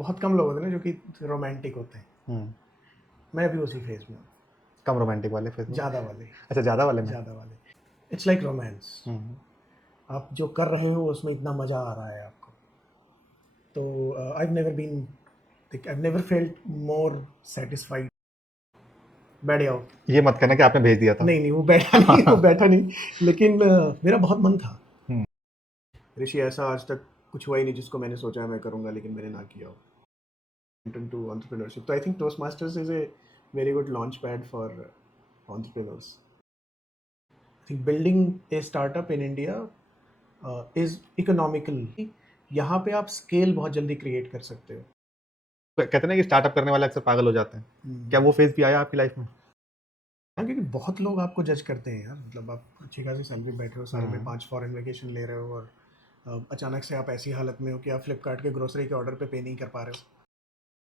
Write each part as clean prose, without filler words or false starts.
बहुत कम लोग होते हैं ना जो कि रोमांटिक होते हैं। मैं अभी उसी फेज में हूँ। कम रोमांटिक वाले फेज में? ज़्यादा वाले। अच्छा, ज़्यादा वाले में। ज़्यादा वाले। It's like romance. आप जो कर रहे हो उसमें इतना मज़ा आ रहा है आपको। तो I've never felt more satisfied. बैठ जाओ। ये मत कहना कि आपने भेज दिया था। नहीं वो बैठा नहीं वो बैठा नहीं, लेकिन मेरा बहुत मन था। ऋषि, ऐसा आज तक कुछ हुआ ही नहीं जिसको मैंने सोचा है मैं करूँगा लेकिन मैंने ना किया हो। Into entrepreneurship. So I think Toastmasters is a very good launch pad for entrepreneurs. I think building a startup in India is economical. यहाँ पे आप स्केल बहुत जल्दी क्रिएट कर सकते हो। कहते हैं ना कि स्टार्टअप करने वाले अक्सर पागल हो जाते हैं। क्या वो फेज भी आया आपकी लाइफ में? हाँ, क्योंकि बहुत लोग आपको जज करते हैं यार। मतलब आप अच्छी खासी सैलरी बैठे हो, साल में 5 फॉरेन वेकेशन ले रहे हो और अचानक से आप ऐसी हालत में हो कि आप फ्लिपकार्ट के ग्रोसरी के ऑर्डर पे नहीं कर पा रहे हो।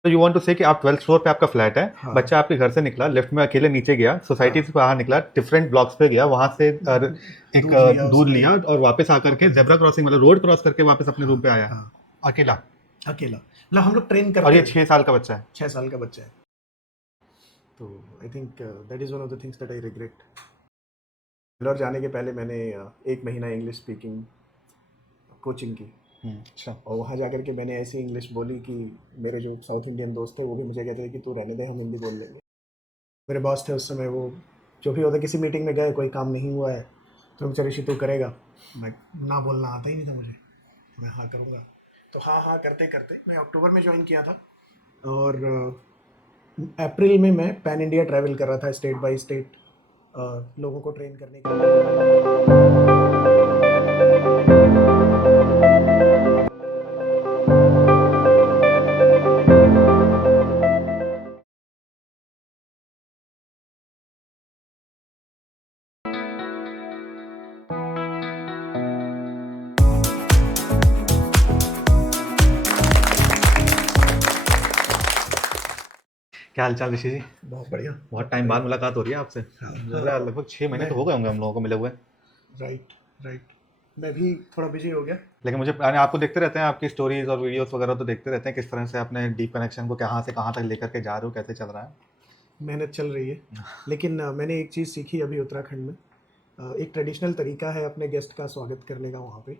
तो यू वांट टू से कि आप 12th फ्लोर पे आपका फ्लैट है। हाँ। बच्चा आपके घर से निकला, लिफ्ट में अकेले नीचे गया, सोसाइटी से बाहर निकला, डिफरेंट ब्लॉक्स पे गया, वहां से एक दूध लिया और वापस आकर के जेब्रा क्रॉसिंग मतलब रोड क्रॉस करके वापस अपने रूम पे आया। अकेला मतलब हम लोग ट्रेन करते और हैं। ये 6 साल का बच्चा है। 6 साल का बच्चा है। तो I think that is one of the things that I regret. Bangalore जाने के पहले मैंने 1 महीना इंग्लिश स्पीकिंग कोचिंग की। अच्छा। और वहाँ जाकर के मैंने ऐसी इंग्लिश बोली कि मेरे जो साउथ इंडियन दोस्त थे वो भी मुझे कहते थे कि तू रहने दे, हम हिंदी बोल लेंगे। मेरे बॉस थे उस समय, वो जो भी होता, किसी मीटिंग में गए, कोई काम नहीं हुआ है तो मुझे, ऋषि तू करेगा? मैं ना बोलना आता ही नहीं था मुझे, मैं हाँ करूँगा। तो हाँ करते करते मैं अक्टूबर में ज्वाइन किया था और अप्रैल में मैं पैन इंडिया ट्रैवल कर रहा था, स्टेट बाय स्टेट लोगों को ट्रेन करने के लिए। क्या हाल चाल ऋषि जी? बहुत बढ़िया। बहुत टाइम बाद मुलाकात हो रही है आपसे। लगभग 6 महीने तो हो गए होंगे हम लोगों को मिले हुए। राइट। मैं भी थोड़ा बिजी हो गया। लेकिन मुझे आपको देखते रहते हैं, आपकी स्टोरीज और वीडियोस वगैरह तो देखते रहते हैं, किस तरह से अपने डीप कनेक्शन को कहाँ से कहाँ तक लेकर के जा रहे हो, कैसे चल रहा है। मेहनत चल रही है। लेकिन मैंने एक चीज़ सीखी अभी उत्तराखंड में। एक ट्रेडिशनल तरीका है अपने गेस्ट का स्वागत करने का वहाँ पे।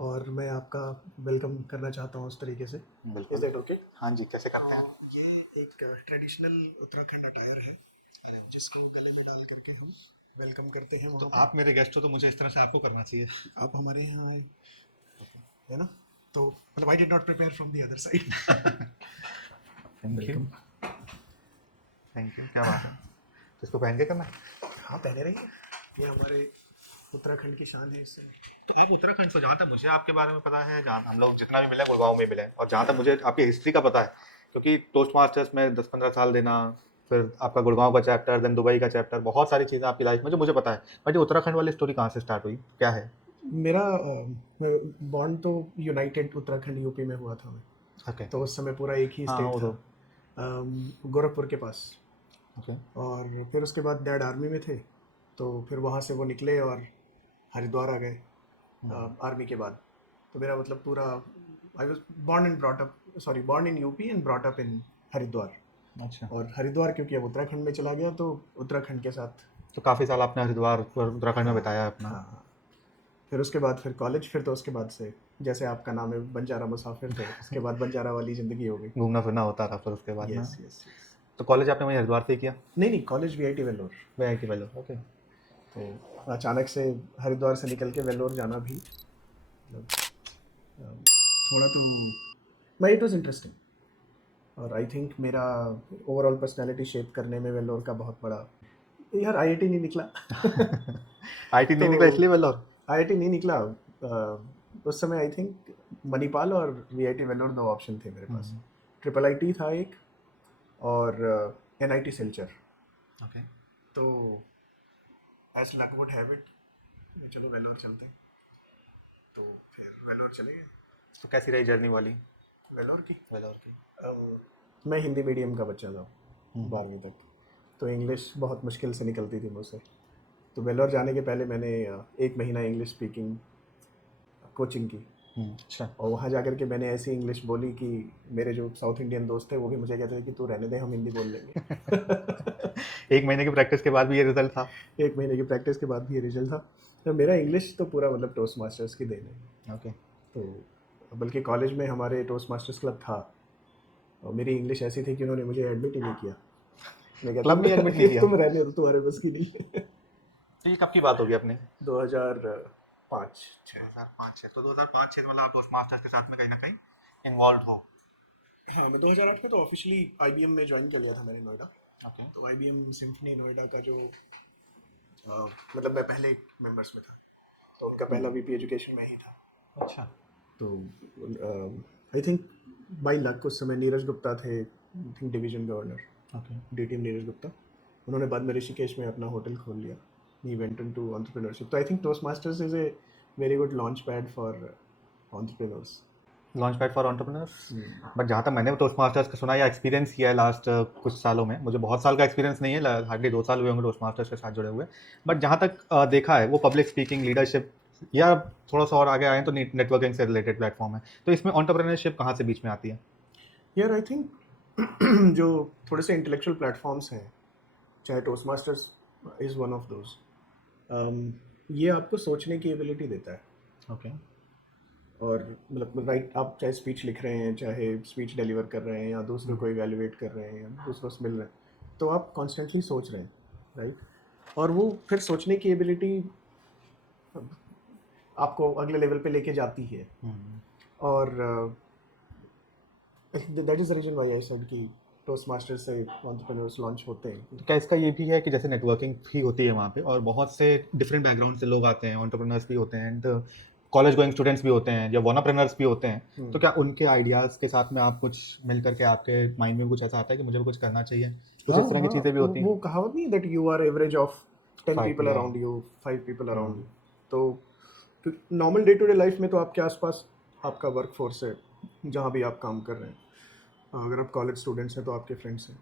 और मैं आपका वेलकम करना चाहता हूँ उस तरीके से। Is that okay? हाँ जी, कैसे करते हैं? ये एक ट्रेडिशनल उत्तराखंड अटायर है जिसको गले में डाल करके हम वेलकम करते हैं। तो आप मेरे गेस्ट हो तो मुझे इस तरह से आपको करना चाहिए। आप हमारे यहाँ आए, है ना? तो मतलब I did not prepare from the other side. Thank you. क्या बात है। तो इसको पहन के करना है? हाँ, पहने रहिए, ये हमारे उत्तराखंड की शान है। इससे तो आप उत्तराखंड से, जहाँ तक मुझे आपके बारे में पता है, जहाँ हम लोग जितना भी मिले गुड़गांव में मिले, और जहाँ तक मुझे आपकी हिस्ट्री का पता है, क्योंकि टोस्ट मास्टर्स में 10-15 साल देना, फिर आपका गुड़गांव का चैप्टर, देन दुबई का चैप्टर, बहुत सारी चीज़ें आपकी लाइफ में जो मुझे पता है। बट ये उत्तराखंड वाली स्टोरी कहाँ से स्टार्ट हुई, क्या है? मेरा बॉन्ड तो यूनाइटेड उत्तराखंड यूपी में हुआ था मैं। ओके। तो उस समय पूरा एक ही स्टेट था, गोरखपुर के पास। ओके। और फिर उसके बाद डैड आर्मी में थे, तो फिर वहाँ से वो निकले और हरिद्वार आ गए आर्मी के बाद। तो मेरा मतलब पूरा, I was born in UP and brought up in Haridwar. अच्छा। और हरिद्वार क्योंकि अब उत्तराखंड में चला गया तो उत्तराखंड के साथ। तो काफ़ी साल आपने हरिद्वार उत्तराखंड में बिताया अपना। हाँ। फिर उसके बाद फिर कॉलेज, फिर तो उसके बाद से जैसे आपका नाम है बंजारा मुसाफिर, थे उसके बाद बंजारा वाली ज़िंदगी हो गई। घूमना फिरना होता था फिर उसके बाद में। यस। तो कॉलेज आपने वहीं हरिद्वार से ही किया? नहीं, college VIT Vellore. VIT Vellore, okay. तो अचानक से हरिद्वार से निकल के वेल्लोर जाना भी मतलब थोड़ा तो मैं, इट वॉज इंटरेस्टिंग। और आई थिंक मेरा ओवरऑल पर्सनैलिटी शेप करने में वेल्लोर का बहुत बड़ा, यार आईआईटी नहीं निकला। आईटी नहीं निकला इसलिए वेल्लोर? आईआईटी नहीं निकला। उस समय आई थिंक मणिपाल और वीआईटी वेल्लोर 2 ऑप्शन थे मेरे पास। ट्रिपल आईटी था एक, और एनआईटी सिलचर। ओके। तो as luck would have it, चलो वेल्लोर चलते हैं, तो फिर वेल्लोर चले गए। तो कैसी रही जर्नी वाली वेल्लोर की? वेल्लोर की? मैं हिंदी मीडियम का बच्चा था 12वीं तक, तो इंग्लिश बहुत मुश्किल से निकलती थी मुझसे। तो वेल्लोर जाने के पहले मैंने 1 महीना इंग्लिश स्पीकिंग कोचिंग की। अच्छा। और वहाँ जाकर के मैंने ऐसी इंग्लिश बोली कि मेरे जो साउथ इंडियन दोस्त थे वो भी मुझे कहते थे कि तू रहने दे, हम हिंदी बोल लेंगे। 1 महीने की प्रैक्टिस के बाद भी ये रिजल्ट था? 1 महीने की प्रैक्टिस के बाद भी ये रिजल्ट था। तो मेरा इंग्लिश तो पूरा मतलब टोस्ट मास्टर्स की देन है। ओके। तो बल्कि कॉलेज में हमारे टोस्ट मास्टर्स क्लब था और मेरी इंग्लिश ऐसी थी कि उन्होंने मुझे एडमिट ही नहीं किया। मैं कहता क्लब भी एडमिट नहीं ये किया? तुम रहने दो, तुम्हारे बस की नहीं है। तो ये कब की बात होगी अपने? 2005-6। 2005-6, तो 2005-6 मतलब आप टोस्ट मास्टर्स के साथ में कहीं ना कहीं इन्वॉल्व हो। हाँ, मैं 2008 में तो ऑफिशियली आईबीएम में ज्वाइन कर लिया था मैंने, नोएडा। ओके। तो आईबीएम सिम्फनी नोएडा का जो मतलब मैं पहले मेंबर्स में था, तो उनका पहला वीपी एजुकेशन में ही था। अच्छा। तो आई थिंक बाई लक उस समय नीरज गुप्ता थे, I think division governor, okay. DTM Neeraj Gupta. उन्होंने बाद में ऋषिकेश में अपना होटल खोल लिया। He went into entrepreneurship. तो I think Toastmasters is a very good launch pad for entrepreneurs. Launch pad for entrepreneurs. But जहाँ तक मैंने टोस्ट मास्टर्स का सुना या एक्सपीरियंस किया है लास्ट कुछ सालों में, मुझे बहुत साल का एक्सपीरियंस नहीं है, हार्डली 2 साल हुए होंगे टोस्ट मास्टर्स के साथ जुड़े हुए, बट जहाँ तक देखा है वो पब्लिक स्पीकिंग, लीडरशिप या थोड़ा सा और आगे आए तो नेटवर्किंग से रिलेटेड प्लेटफॉर्म है। तो इसमें एंटरप्रेन्योरशिप कहाँ से बीच में आती है? यार आई थिंक जो थोड़े से इंटेलेक्चुअल प्लेटफॉर्म्स हैं, चाहे toast masters is one of those, ये आपको सोचने की एबिलिटी देता है। ओके। और मतलब राइट, आप चाहे स्पीच लिख रहे हैं, चाहे स्पीच डिलीवर कर रहे हैं, या दूसरों को इवैल्यूएट कर रहे हैं, या दूसरों से मिल रहे हैं, तो आप कॉन्स्टेंटली सोच रहे हैं, राइट। और वो फिर सोचने की एबिलिटी आपको अगले लेवल पे लेके जाती है। और that is the reason why I said कि टोस्ट मास्टर से एंटरप्रेन्योर्स लॉन्च होते हैं। तो क्या इसका ये भी है कि जैसे नेटवर्किंग भी होती है वहाँ पे और बहुत से डिफरेंट बैकग्राउंड से लोग आते हैं, एंटरप्रेन्योर्स भी होते हैं एंड कॉलेज गोइंग स्टूडेंट्स भी होते हैं या वॉनरप्रेन्योर्स भी होते हैं, तो क्या उनके आइडियाज़ के साथ में आप कुछ मिल करके आपके माइंड में कुछ ऐसा आता है कि मुझे भी कुछ करना चाहिए, कुछ हाँ इस तरह की हाँ, चीज़ें भी होती वो हैं? कहावत नहीं, that you are average of 10 five, people या around you, 5 people around you. तो normal day to day life में तो आपके आसपास आपका वर्क फोर्स है, जहाँ भी आप काम कर रहे हैं। अगर आप कॉलेज स्टूडेंट्स हैं तो आपके फ्रेंड्स हैं,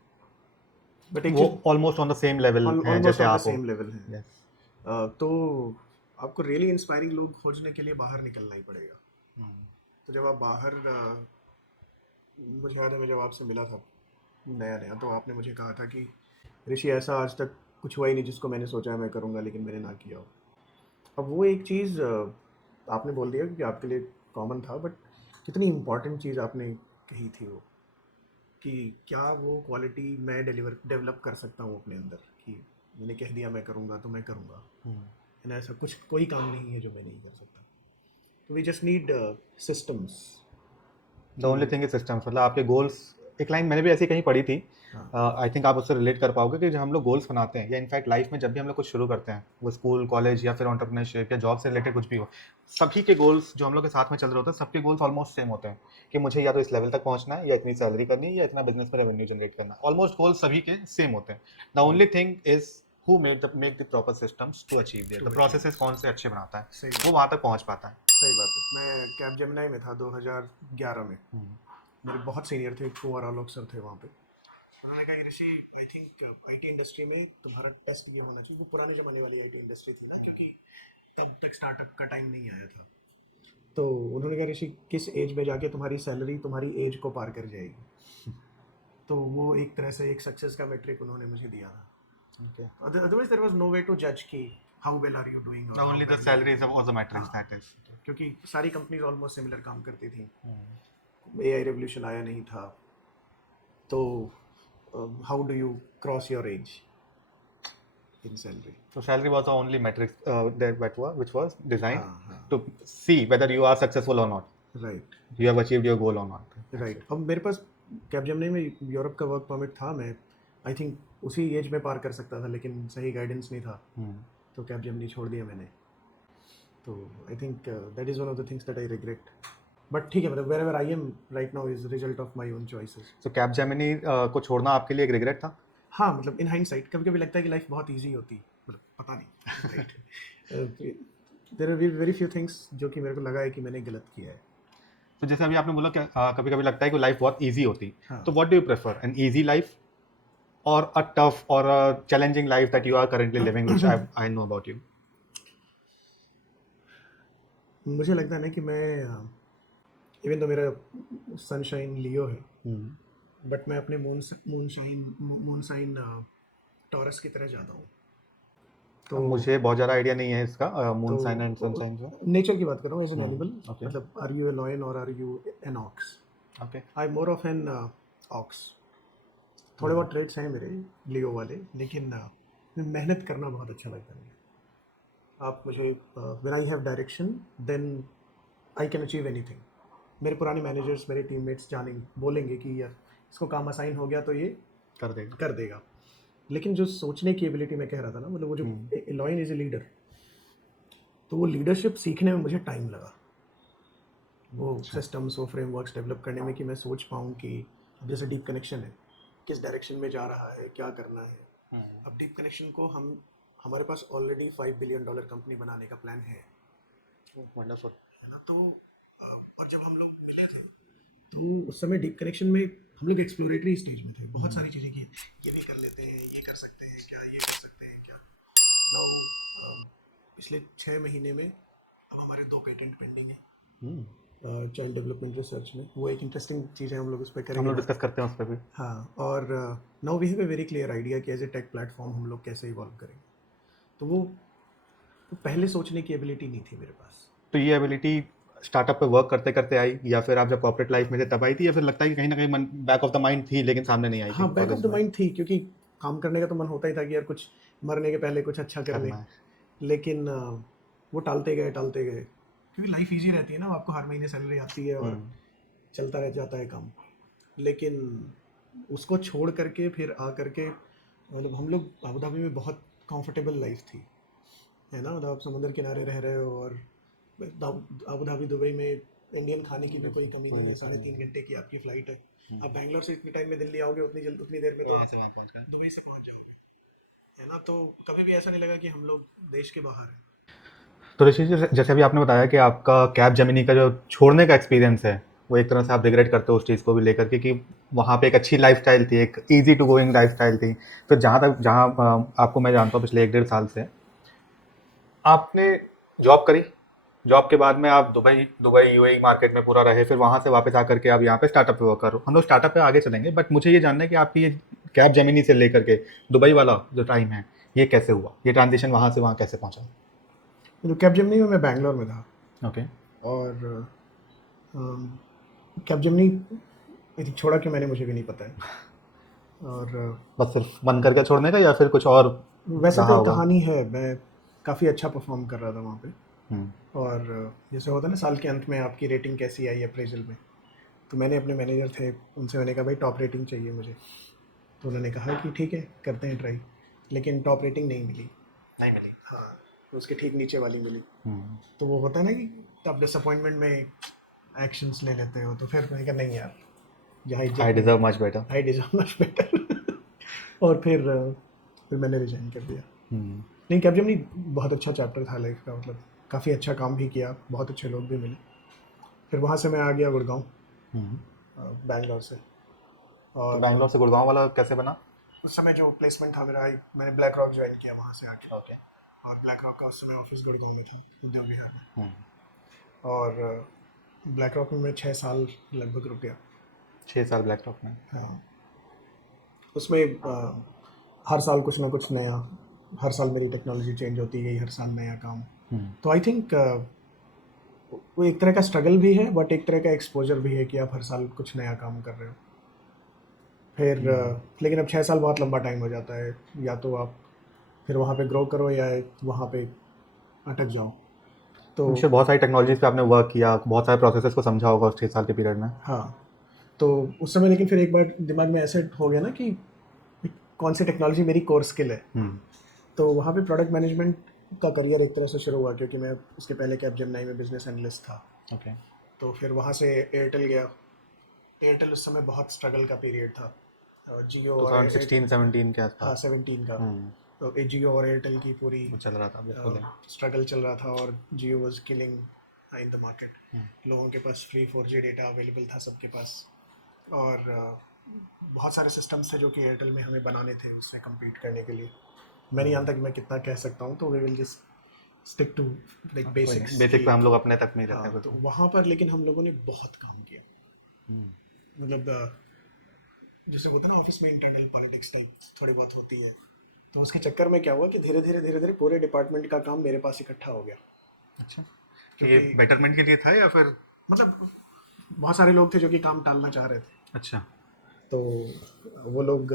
बट एक वो चीज almost on the same level हैं ऑलमोस्ट जैसे ऑन द आप हो। सेम लेवल है। यस। तो आपको रियली इंस्पायरिंग लोग खोजने के लिए बाहर निकलना ही पड़ेगा। तो जब आप बाहर मुझे याद है मैं जब आपसे मिला था नया नया, तो आपने मुझे कहा था कि ऋषि, ऐसा आज तक कुछ हुआ ही नहीं जिसको मैंने सोचा है मैं करूँगा लेकिन मैंने ना किया हो। अब वो एक चीज़ आपने बोल दिया कि आपके लिए कॉमन था, बट कितनी इम्पॉर्टेंट चीज़ आपने कही थी वो, कि क्या वो क्वालिटी मैं डेवलप कर सकता हूँ अपने अंदर, कि मैंने कह दिया मैं करूँगा तो मैं करूँगा, है ना। ऐसा कुछ कोई काम नहीं है जो मैं नहीं कर सकता। तो we just need systems. The only thing is systems, मतलब आपके गोल्स, एक लाइन मैंने भी ऐसी कहीं पढ़ी थी, आई थिंक आप उससे रिलेट कर पाओगे कि जब हम लोग गोल्स बनाते हैं या इनफैक्ट लाइफ में जब भी हम लोग कुछ शुरू करते हैं, वो स्कूल, कॉलेज या फिर एंटरप्रेन्योरशिप या जॉब से रिलेटेड कुछ भी हो, सभी के गोल्स जो हम लोग के साथ में चल रहे होते हैं, सबके गोल्स ऑलमोस्ट सेम होते हैं कि मुझे या तो इस लेवल तक पहुंचना है, या इतनी सैलरी करनी है, या इतना बिजनेस में रेवेन्यू जनरेट करना है। ऑलमोस्ट गोल्स सभी के सेम होते हैं। The only thing is who make the proper systems to achieve there, the processes कौन से अच्छे बनाता है, वो वहाँ तक पहुँच पाता है। सही बात है। मैं कैपजेमिनी में था 2011 में। मेरे बहुत सीनियर थे, कुंवर आलोक सर थे वहाँ पे। उन्होंने कहा कि ऋषि, आई थिंक आईटी इंडस्ट्री में तुम्हारा बेस्ट ये होना चाहिए। वो पुराने ज़माने वाली आईटी इंडस्ट्री थी ना, क्योंकि तब तक स्टार्टअप का टाइम नहीं आया था। तो उन्होंने कहा ऋषि, किस एज में जाके तुम्हारी सैलरी तुम्हारी एज को पार कर जाएगी। तो वो एक तरह से एक सक्सेस का मेट्रिक उन्होंने मुझे दिया था। Okay. Otherwise there was no way to जज कि how well are you doing, The only the salary is also matrix that is. क्योंकि सारी कंपनीज ऑलमोस्ट सिमिलर काम करती थी। एआई रेवोल्यूशन आया नहीं था। तो how do you cross your age in salary? So salary was the only metric which was designed हाँ, to see whether you are successful or not, right you have achieved your goal or not. Right. अब मेरे पास Capgemini में Europe का work permit था, मैं I think उसी as में पार कर सकता था, लेकिन सही गाइडेंस नहीं था। तो कैपजेमिनी छोड़ दिया मैंने। तो I think that is one of the things that I regret. But ठीक है, मतलब wherever I am right now is result of my own choices. So Capgemini को छोड़ना आपके लिए एक रिग्रेट था? हाँ, मतलब इन हाइंडसाइट कभी कभी लगता है कि लाइफ बहुत ईजी होती, मतलब पता नहीं, right. There are very few things जो कि मेरे को लगा है कि मैंने गलत किया है। तो जैसे अभी आपने बोला कि कभी कभी लगता है कि लाइफ बहुत ईजी होती, हाँ। तो what do you prefer, an easy life और अ टफ और a challenging life that you are currently living, which I know about you? मुझे लगता है ना कि मैं इवन तो मेरा सनशाइन लियो है, बट मैं अपने मून साइन टॉरस की तरह जाता हूँ। तो मुझे बहुत ज़्यादा आइडिया नहीं है इसका मून साइन एंड सन तो साइन का। नेचर की बात कर रहा हूँ एज एन एनिमल, ओके मतलब आर यू ए लॉयन और are you an ox? Okay I more of an ox. थोड़े बहुत ट्रेड्स हैं मेरे लियो वाले, लेकिन मेहनत करना बहुत अच्छा लगता है मुझे। आप मुझे when I have direction then I can achieve anything. मेरे पुराने मैनेजर्स, मेरे टीममेट्स जानेंगे, बोलेंगे कि यार इसको काम असाइन हो गया तो ये कर देगा। कर देगा। लेकिन जो सोचने की एबिलिटी मैं कह रहा था ना, मतलब वो जो लॉयन इज ए लीडर, तो वो लीडरशिप सीखने में मुझे टाइम लगा। वो सिस्टम्स, वो फ्रेमवर्क्स डेवलप करने में कि मैं सोच पाऊँ कि अब जैसे डीप कनेक्शन है, किस डायरेक्शन में जा रहा है, क्या करना है। अब डीप कनेक्शन को हमारे पास ऑलरेडी $5 बिलियन कंपनी बनाने का प्लान है वंडरफुल। ना। तो और जब हम लोग मिले थे तो उस समय डीप कनेक्शन में हम लोग एक्सप्लोरेटरी स्टेज में थे, बहुत सारी चीज़ें की, ये भी कर लेते हैं, ये कर सकते हैं क्या, ये कर सकते हैं क्या। नाउ पिछले 6 महीने में अब हमारे 2 पेटेंट पेंडिंग है चाइल्ड डेवलपमेंट रिसर्च में। वो एक इंटरेस्टिंग चीज़ है, हम लोग उस पर हम करेंगे लोग बात। डिस्कस करते हैं उस पर भी। हाँ, और now we have a very clear idea कि एज ए टेक प्लेटफॉर्म हम लोग कैसे इवॉल्व करेंगे। तो वो पहले सोचने की एबिलिटी नहीं थी मेरे पास। तो ये एबिलिटी स्टार्टअप पे वर्क करते करते आई, या फिर आप जब कॉर्पोरेट लाइफ में थे तब आई थी, या फिर लगता है कि कहीं ना कहीं बैक ऑफ द माइंड थी लेकिन सामने नहीं आई हाँ, थी back for of this the one? Mind थी, क्योंकि काम करने का तो मन होता ही था कि यार कुछ मरने के पहले कुछ अच्छा कर लें। करना है। लेकिन वो टालते गए, क्योंकि लाइफ ईजी रहती है ना, आपको हर महीने सैलरी आती है और चलता रह जाता है काम। लेकिन उसको छोड़ करके फिर आ करके, मतलब हम लोग अबू धाबी में बहुत कंफर्टेबल लाइफ थी, है ना। मतलब आप समुद्र किनारे रह रहे हो और अबू धाबी दुबई में इंडियन खाने की भी कोई कमी नहीं है। 3.5 घंटे की आपकी फ़्लाइट है। आप बैंगलोर से इतने टाइम में दिल्ली आओगे, उतनी देर में तो यहाँ से वहाँ पहुँच गए। दुबई से पहुंच जाओगे, है ना। तो कभी भी ऐसा नहीं लगा कि हम लोग देश के बाहर हैं। तो ऋषि जी, जैसे अभी आपने बताया कि आपका कैब जेमिनी का जो छोड़ने का एक्सपीरियंस है, वो एक तरह से आप रिग्रेट करते हो उस चीज़ को भी लेकर के, कि वहाँ पे एक अच्छी लाइफस्टाइल थी, एक इजी टू गोइंग लाइफस्टाइल थी। फिर जहाँ आपको मैं जानता हूँ पिछले 1 डेढ़ साल से आपने जॉब करी। जॉब के बाद में आप दुबई दुबई यूएई मार्केट में पूरा रहे, फिर वहाँ से वापस आकर के आप यहाँ पे स्टार्टअप पे वर्क करो। हम लोग स्टार्टअप पे आगे चलेंगे, बट मुझे ये जानना है कि आपकी ये कैब जेमिनी से लेकर के दुबई वाला जो टाइम है, ये कैसे हुआ, ये ट्रांजिशन वहाँ से वहाँ कैसे पहुँचा? तो कैपजेमिनी में मैं बैंगलोर में था, ओके। और कैपजेमिनी छोड़ा कि मैंने, मुझे भी नहीं पता है। और बस सिर्फ मन करके छोड़ने का, या फिर कुछ और वैसे रहा तो होगा? कहानी है, मैं काफ़ी अच्छा परफॉर्म कर रहा था वहाँ पे। हम्म, और जैसे होता है ना, साल के अंत में आपकी रेटिंग कैसी आई अप्रेजल में, तो मैंने अपने मैनेजर थे, उनसे मैंने कहा भाई टॉप रेटिंग चाहिए मुझे। तो उन्होंने कहा कि ठीक है, करते हैं ट्राई। लेकिन टॉप रेटिंग नहीं मिली। नहीं मिली। हाँ, तो उसके ठीक नीचे वाली मिली। हम्म, तो वो होता है ना कि आप डिसअपॉइंटमेंट में एक्शंस ले लेते हो, तो फिर मैंने कहा नहीं यार, जहाँ आई इज्जत डिजर्व नहीं, much better. I deserve much better. और फिर मैंने रिजाइन कर दिया। हम्म, नहीं, कैपजेमिनी बहुत अच्छा चैप्टर था लाइफ का, मतलब काफ़ी अच्छा काम भी किया, बहुत अच्छे लोग भी मिले। फिर वहाँ से मैं आ गया गुड़गांव, हम्म। बैंगलोर से। तो और बैंगलोर से गुड़गांव वाला कैसे बना? उस समय जो प्लेसमेंट था मेरा, मैंने ब्लैक रॉक ज्वाइन किया वहाँ से आके। ओके। और ब्लैक रॉक का उस समय ऑफिस गुड़गांव में था, उद्योग विहार में। हम्म। और ब्लैक रॉक में मैं 6 साल लगभग रुक गया। 6 साल ब्लैक रॉक में? हाँ, उसमें हर साल कुछ ना कुछ नया, हर साल मेरी टेक्नोलॉजी चेंज होती गई, हर साल नया काम। तो आई थिंक वो एक तरह का स्ट्रगल भी है, बट एक तरह का एक्सपोजर भी है कि आप हर साल कुछ नया काम कर रहे हो। फिर लेकिन अब 6 साल बहुत लंबा टाइम हो जाता है, या तो आप फिर वहाँ पे ग्रो करो या वहाँ पे अटक जाओ। तो मुझे बहुत सारी टेक्नोलॉजीज पे आपने वर्क किया, बहुत सारे प्रोसेसेस को समझा होगा उस 6 साल के पीरियड में। हाँ, तो उस समय लेकिन फिर एक बार दिमाग में ऐसे हो गया ना कि कौन सी टेक्नोलॉजी मेरी कोर स्किल है। तो वहाँ पे प्रोडक्ट मैनेजमेंट का करियर एक तरह से शुरू हुआ, क्योंकि मैं उसके पहले कैपजेमिनी में बिजनेस एनालिस्ट था। ओके। तो फिर वहाँ से एयरटेल गया। एयरटेल उस समय बहुत स्ट्रगल का पीरियड था, जियो और 2016-17 के हाँ, आसपास 17 का। तो जियो और एयरटेल की पूरी वो चल रहा था, बिल्कुल है। स्ट्रगल चल रहा था, और Jio was killing in the market. लोगों के पास फ्री 4G डेटा अवेलेबल था सबके पास, और बहुत सारे सिस्टम्स थे जो कि एयरटेल में हमें बनाने थे उससे कम्पीट करने के लिए। मैं नहीं जानता कि मैं कितना कह सकता हूँ, तो we will just stick to like basics. Basic पे हम लोग अपने तक में ही रहते हाँ, हैं तो फिर। वहाँ पर लेकिन हम लोगों ने बहुत काम किया। हम्म। मतलब जैसे होता है ना ऑफिस में इंटरनल पॉलिटिक्स टाइप थोड़ी बहुत होती है, तो उसके चक्कर में क्या हुआ कि धीरे धीरे पूरे डिपार्टमेंट का काम मेरे पास इकट्ठा हो गया। अच्छा, तो ये क्योंकि बेटरमेंट के लिए था या फिर? मतलब बहुत सारे लोग थे जो कि काम टालना चाह रहे थे, अच्छा, तो वो लोग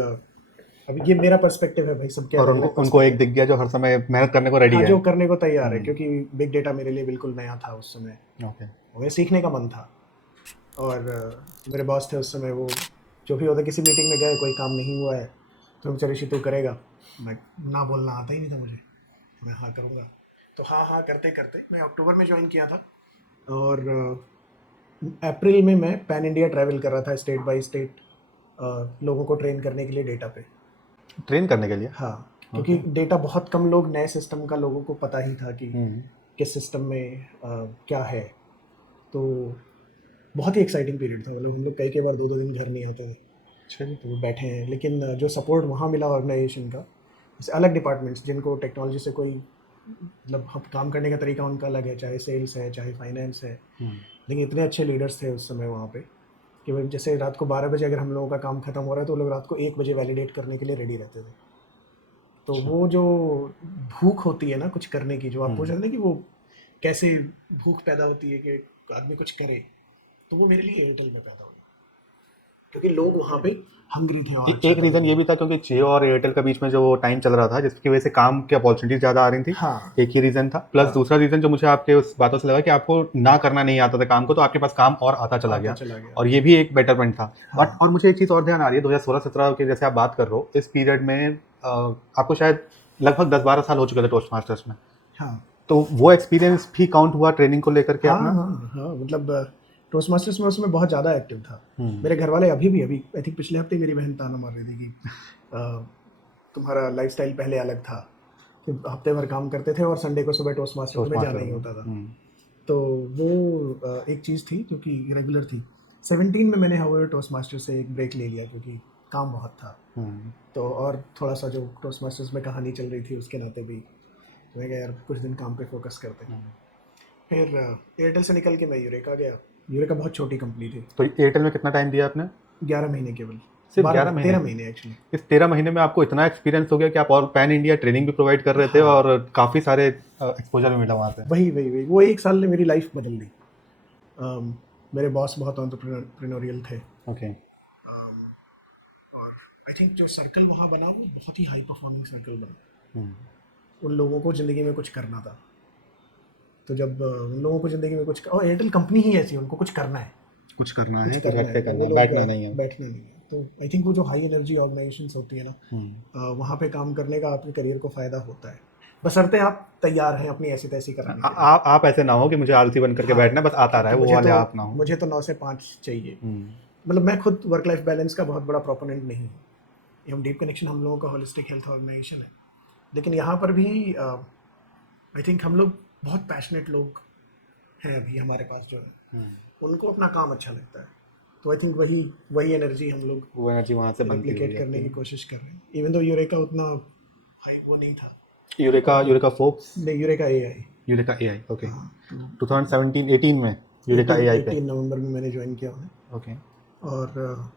अभी ये मेरा पर्सपेक्टिव है भाई, सबके और अलग उनको अलग उनको एक पर्सपेक्टिव। दिख गया जो हर समय मेहनत करने को रेडी हाँ, है। जो करने को तैयार है, क्योंकि बिग डेटा मेरे लिए बिल्कुल नया था उस समय, ओके। मुझे सीखने का मन था। और मेरे बॉस थे उस समय, वो जो भी होता, किसी मीटिंग में गए, कोई काम नहीं हुआ है तो चलो ऋषि तू करेगा। मैं ना बोलना आता ही नहीं था मुझे, मैं हाँ करूँगा। तो हाँ हाँ करते करते मैं अक्टूबर में ज्वाइन किया था, और अप्रैल में मैं पैन इंडिया ट्रैवल कर रहा था, स्टेट बाय स्टेट लोगों को ट्रेन करने के लिए डेटा पे। ट्रेन करने के लिए? हाँ, क्योंकि डेटा बहुत कम लोग, नए सिस्टम का लोगों को पता ही था कि हम्म। किस सिस्टम में क्या है। तो बहुत ही एक्साइटिंग पीरियड था, मतलब हम लोग कई बार 2-2 दिन घर नहीं आते थे। अच्छा जी। तो वो बैठे हैं, लेकिन जो सपोर्ट वहाँ मिला ऑर्गेनाइजेशन का, जैसे अलग डिपार्टमेंट्स जिनको टेक्नोलॉजी से कोई मतलब हम काम करने का तरीका उनका अलग है, चाहे सेल्स है चाहे फाइनेंस है, लेकिन इतने अच्छे लीडर्स थे उस समय वहाँ पे कि भाई जैसे रात को 12 बजे अगर हम लोगों का काम खत्म हो रहा है तो वो लोग रात को 1 बजे वैलिडेट करने के लिए रेडी रहते थे। तो अच्छा। वो जो भूख होती है ना कुछ करने की, जो आप पूछ हम्म। रहे थे ना कि वो कैसे भूख पैदा होती है कि आदमी कुछ करे, तो वो मेरे लिए एयरटेल में पैदा हुई, क्योंकि लोग वहाँ पे हंग्री थे और अच्छा एक करने रीजन के ये लिए। भी था क्योंकि जियो और एयरटेल के बीच में जो टाइम चल रहा था जिसकी वजह से काम की अपॉर्चुनिटीज ज़्यादा आ रही थी। हाँ एक ही रीजन था, प्लस हाँ, दूसरा रीजन जो मुझे आपके उस बातों से लगा कि आपको ना करना नहीं आता था काम को, तो आपके पास काम और आता चला आता गया, चला गया। और ये भी एक बेटरमेंट था। बट हाँ और मुझे एक चीज़ और ध्यान आ रही है, 2016-17 के जैसे आप बात कर रहे हो, इस पीरियड में आपको शायद लगभग 10-12 साल हो चुके थे टोस्ट मास्टर्स में, हाँ तो वो एक्सपीरियंस भी काउंट हुआ ट्रेनिंग को लेकर के हाँ अपना? हाँ हाँ, मतलब टोस्ट मास्टर्स में उसमें बहुत ज़्यादा एक्टिव था। हम्म। मेरे घर वाले अभी आई थिंक पिछले हफ्ते मेरी बहन ताना मार रही थी कि अ, तुम्हारा लाइफस्टाइल पहले अलग था, कि हफ्ते भर काम करते थे और संडे को सुबह टोस्ट मास्टर टोस्ट तुम्हें जाना मास्टर ही में। होता था। तो वो एक चीज़ थी जो कि रेगुलर थी। 17 में मैंने हाउएवर टोस्ट मास्टर से एक ब्रेक ले लिया क्योंकि काम बहुत था। हम्म। तो और थोड़ा सा जो टोस्ट मास्टर्स में कहानी चल रही थी उसके नाते भी मैं कहा यार कुछ दिन काम पे फोकस करते हैं। फिर एयरटेल से निकल के मैं यूरेका गया। यूरेका बहुत छोटी कंपनी थी, तो एयरटेल में कितना टाइम दिया आपने? 11 महीने केवल, सिर्फ 12 11 महीने, महीने? 13 महीने एक्चुअली। इस 13 महीने में आपको इतना एक्सपीरियंस हो गया कि आप और पैन इंडिया ट्रेनिंग भी प्रोवाइड कर रहे थे हाँ, और काफ़ी सारे एक्सपोजर भी मिला वहाँ से। वही वो एक साल ने मेरी लाइफ बदल दी। मेरे बॉस बहुत एंटरप्रेन्योरियल थे। ओके। और आई थिंक जो सर्कल वहाँ बना वो बहुत ही हाई परफॉर्मिंग सर्कल बना। हम्म। उन लोगों को ज़िंदगी में कुछ करना था, तो जब उन लोगों को ज़िंदगी में कुछ, और एयरटेल कंपनी ही ऐसी, उनको कुछ करना है, कुछ करना कुछ है, कुछ करना हट है, के तो करना वो है, लोग बैठना ही नहीं है। बैठने नहीं है। तो आई थिंक वो जो हाई एनर्जी ऑर्गेनाइजेशंस होती है ना, वहाँ पे काम करने का आपके करियर को फ़ायदा होता है, बसरते आप तैयार हैं अपनी ऐसी तैसी कराने के लिए। आप ऐसे ना हो कि मुझे आलसी बन करके हाँ, बैठना है, बस आता रहे, कि वो वाले आप ना हो। मुझे तो 9 से 5 चाहिए। हम्म। मतलब मैं खुद वर्क लाइफ बैलेंस का बहुत बड़ा प्रोपोनेंट नहीं हूँ। ये हम डीप कनेक्शन, हम लोगों का होलिस्टिक हेल्थ ऑर्गेनाइजेशन है, लेकिन यहाँ पर भी आई थिंक हम लोग बहुत पैशनेट लोग हैं अभी हमारे पास जो है, उनको अपना काम अच्छा लगता है। तो आई थिंक वही वही एनर्जी हम लोग वो एनर्जी वहाँ से बनती रेप्लिकेट हुई करने आपकी। की कोशिश कर रहे हैं, इवन दो यूरेका उतना हाई वो नहीं था। यूरेका, यूरेका फोर्ब्स, नहीं, eureka AI. Eureka AI, okay. हाँ, तो 2017-18 में यूरेका 18 एआई पे। 18 नवंबर में मैंने ज्वाइन किया उन्हें। ओके। और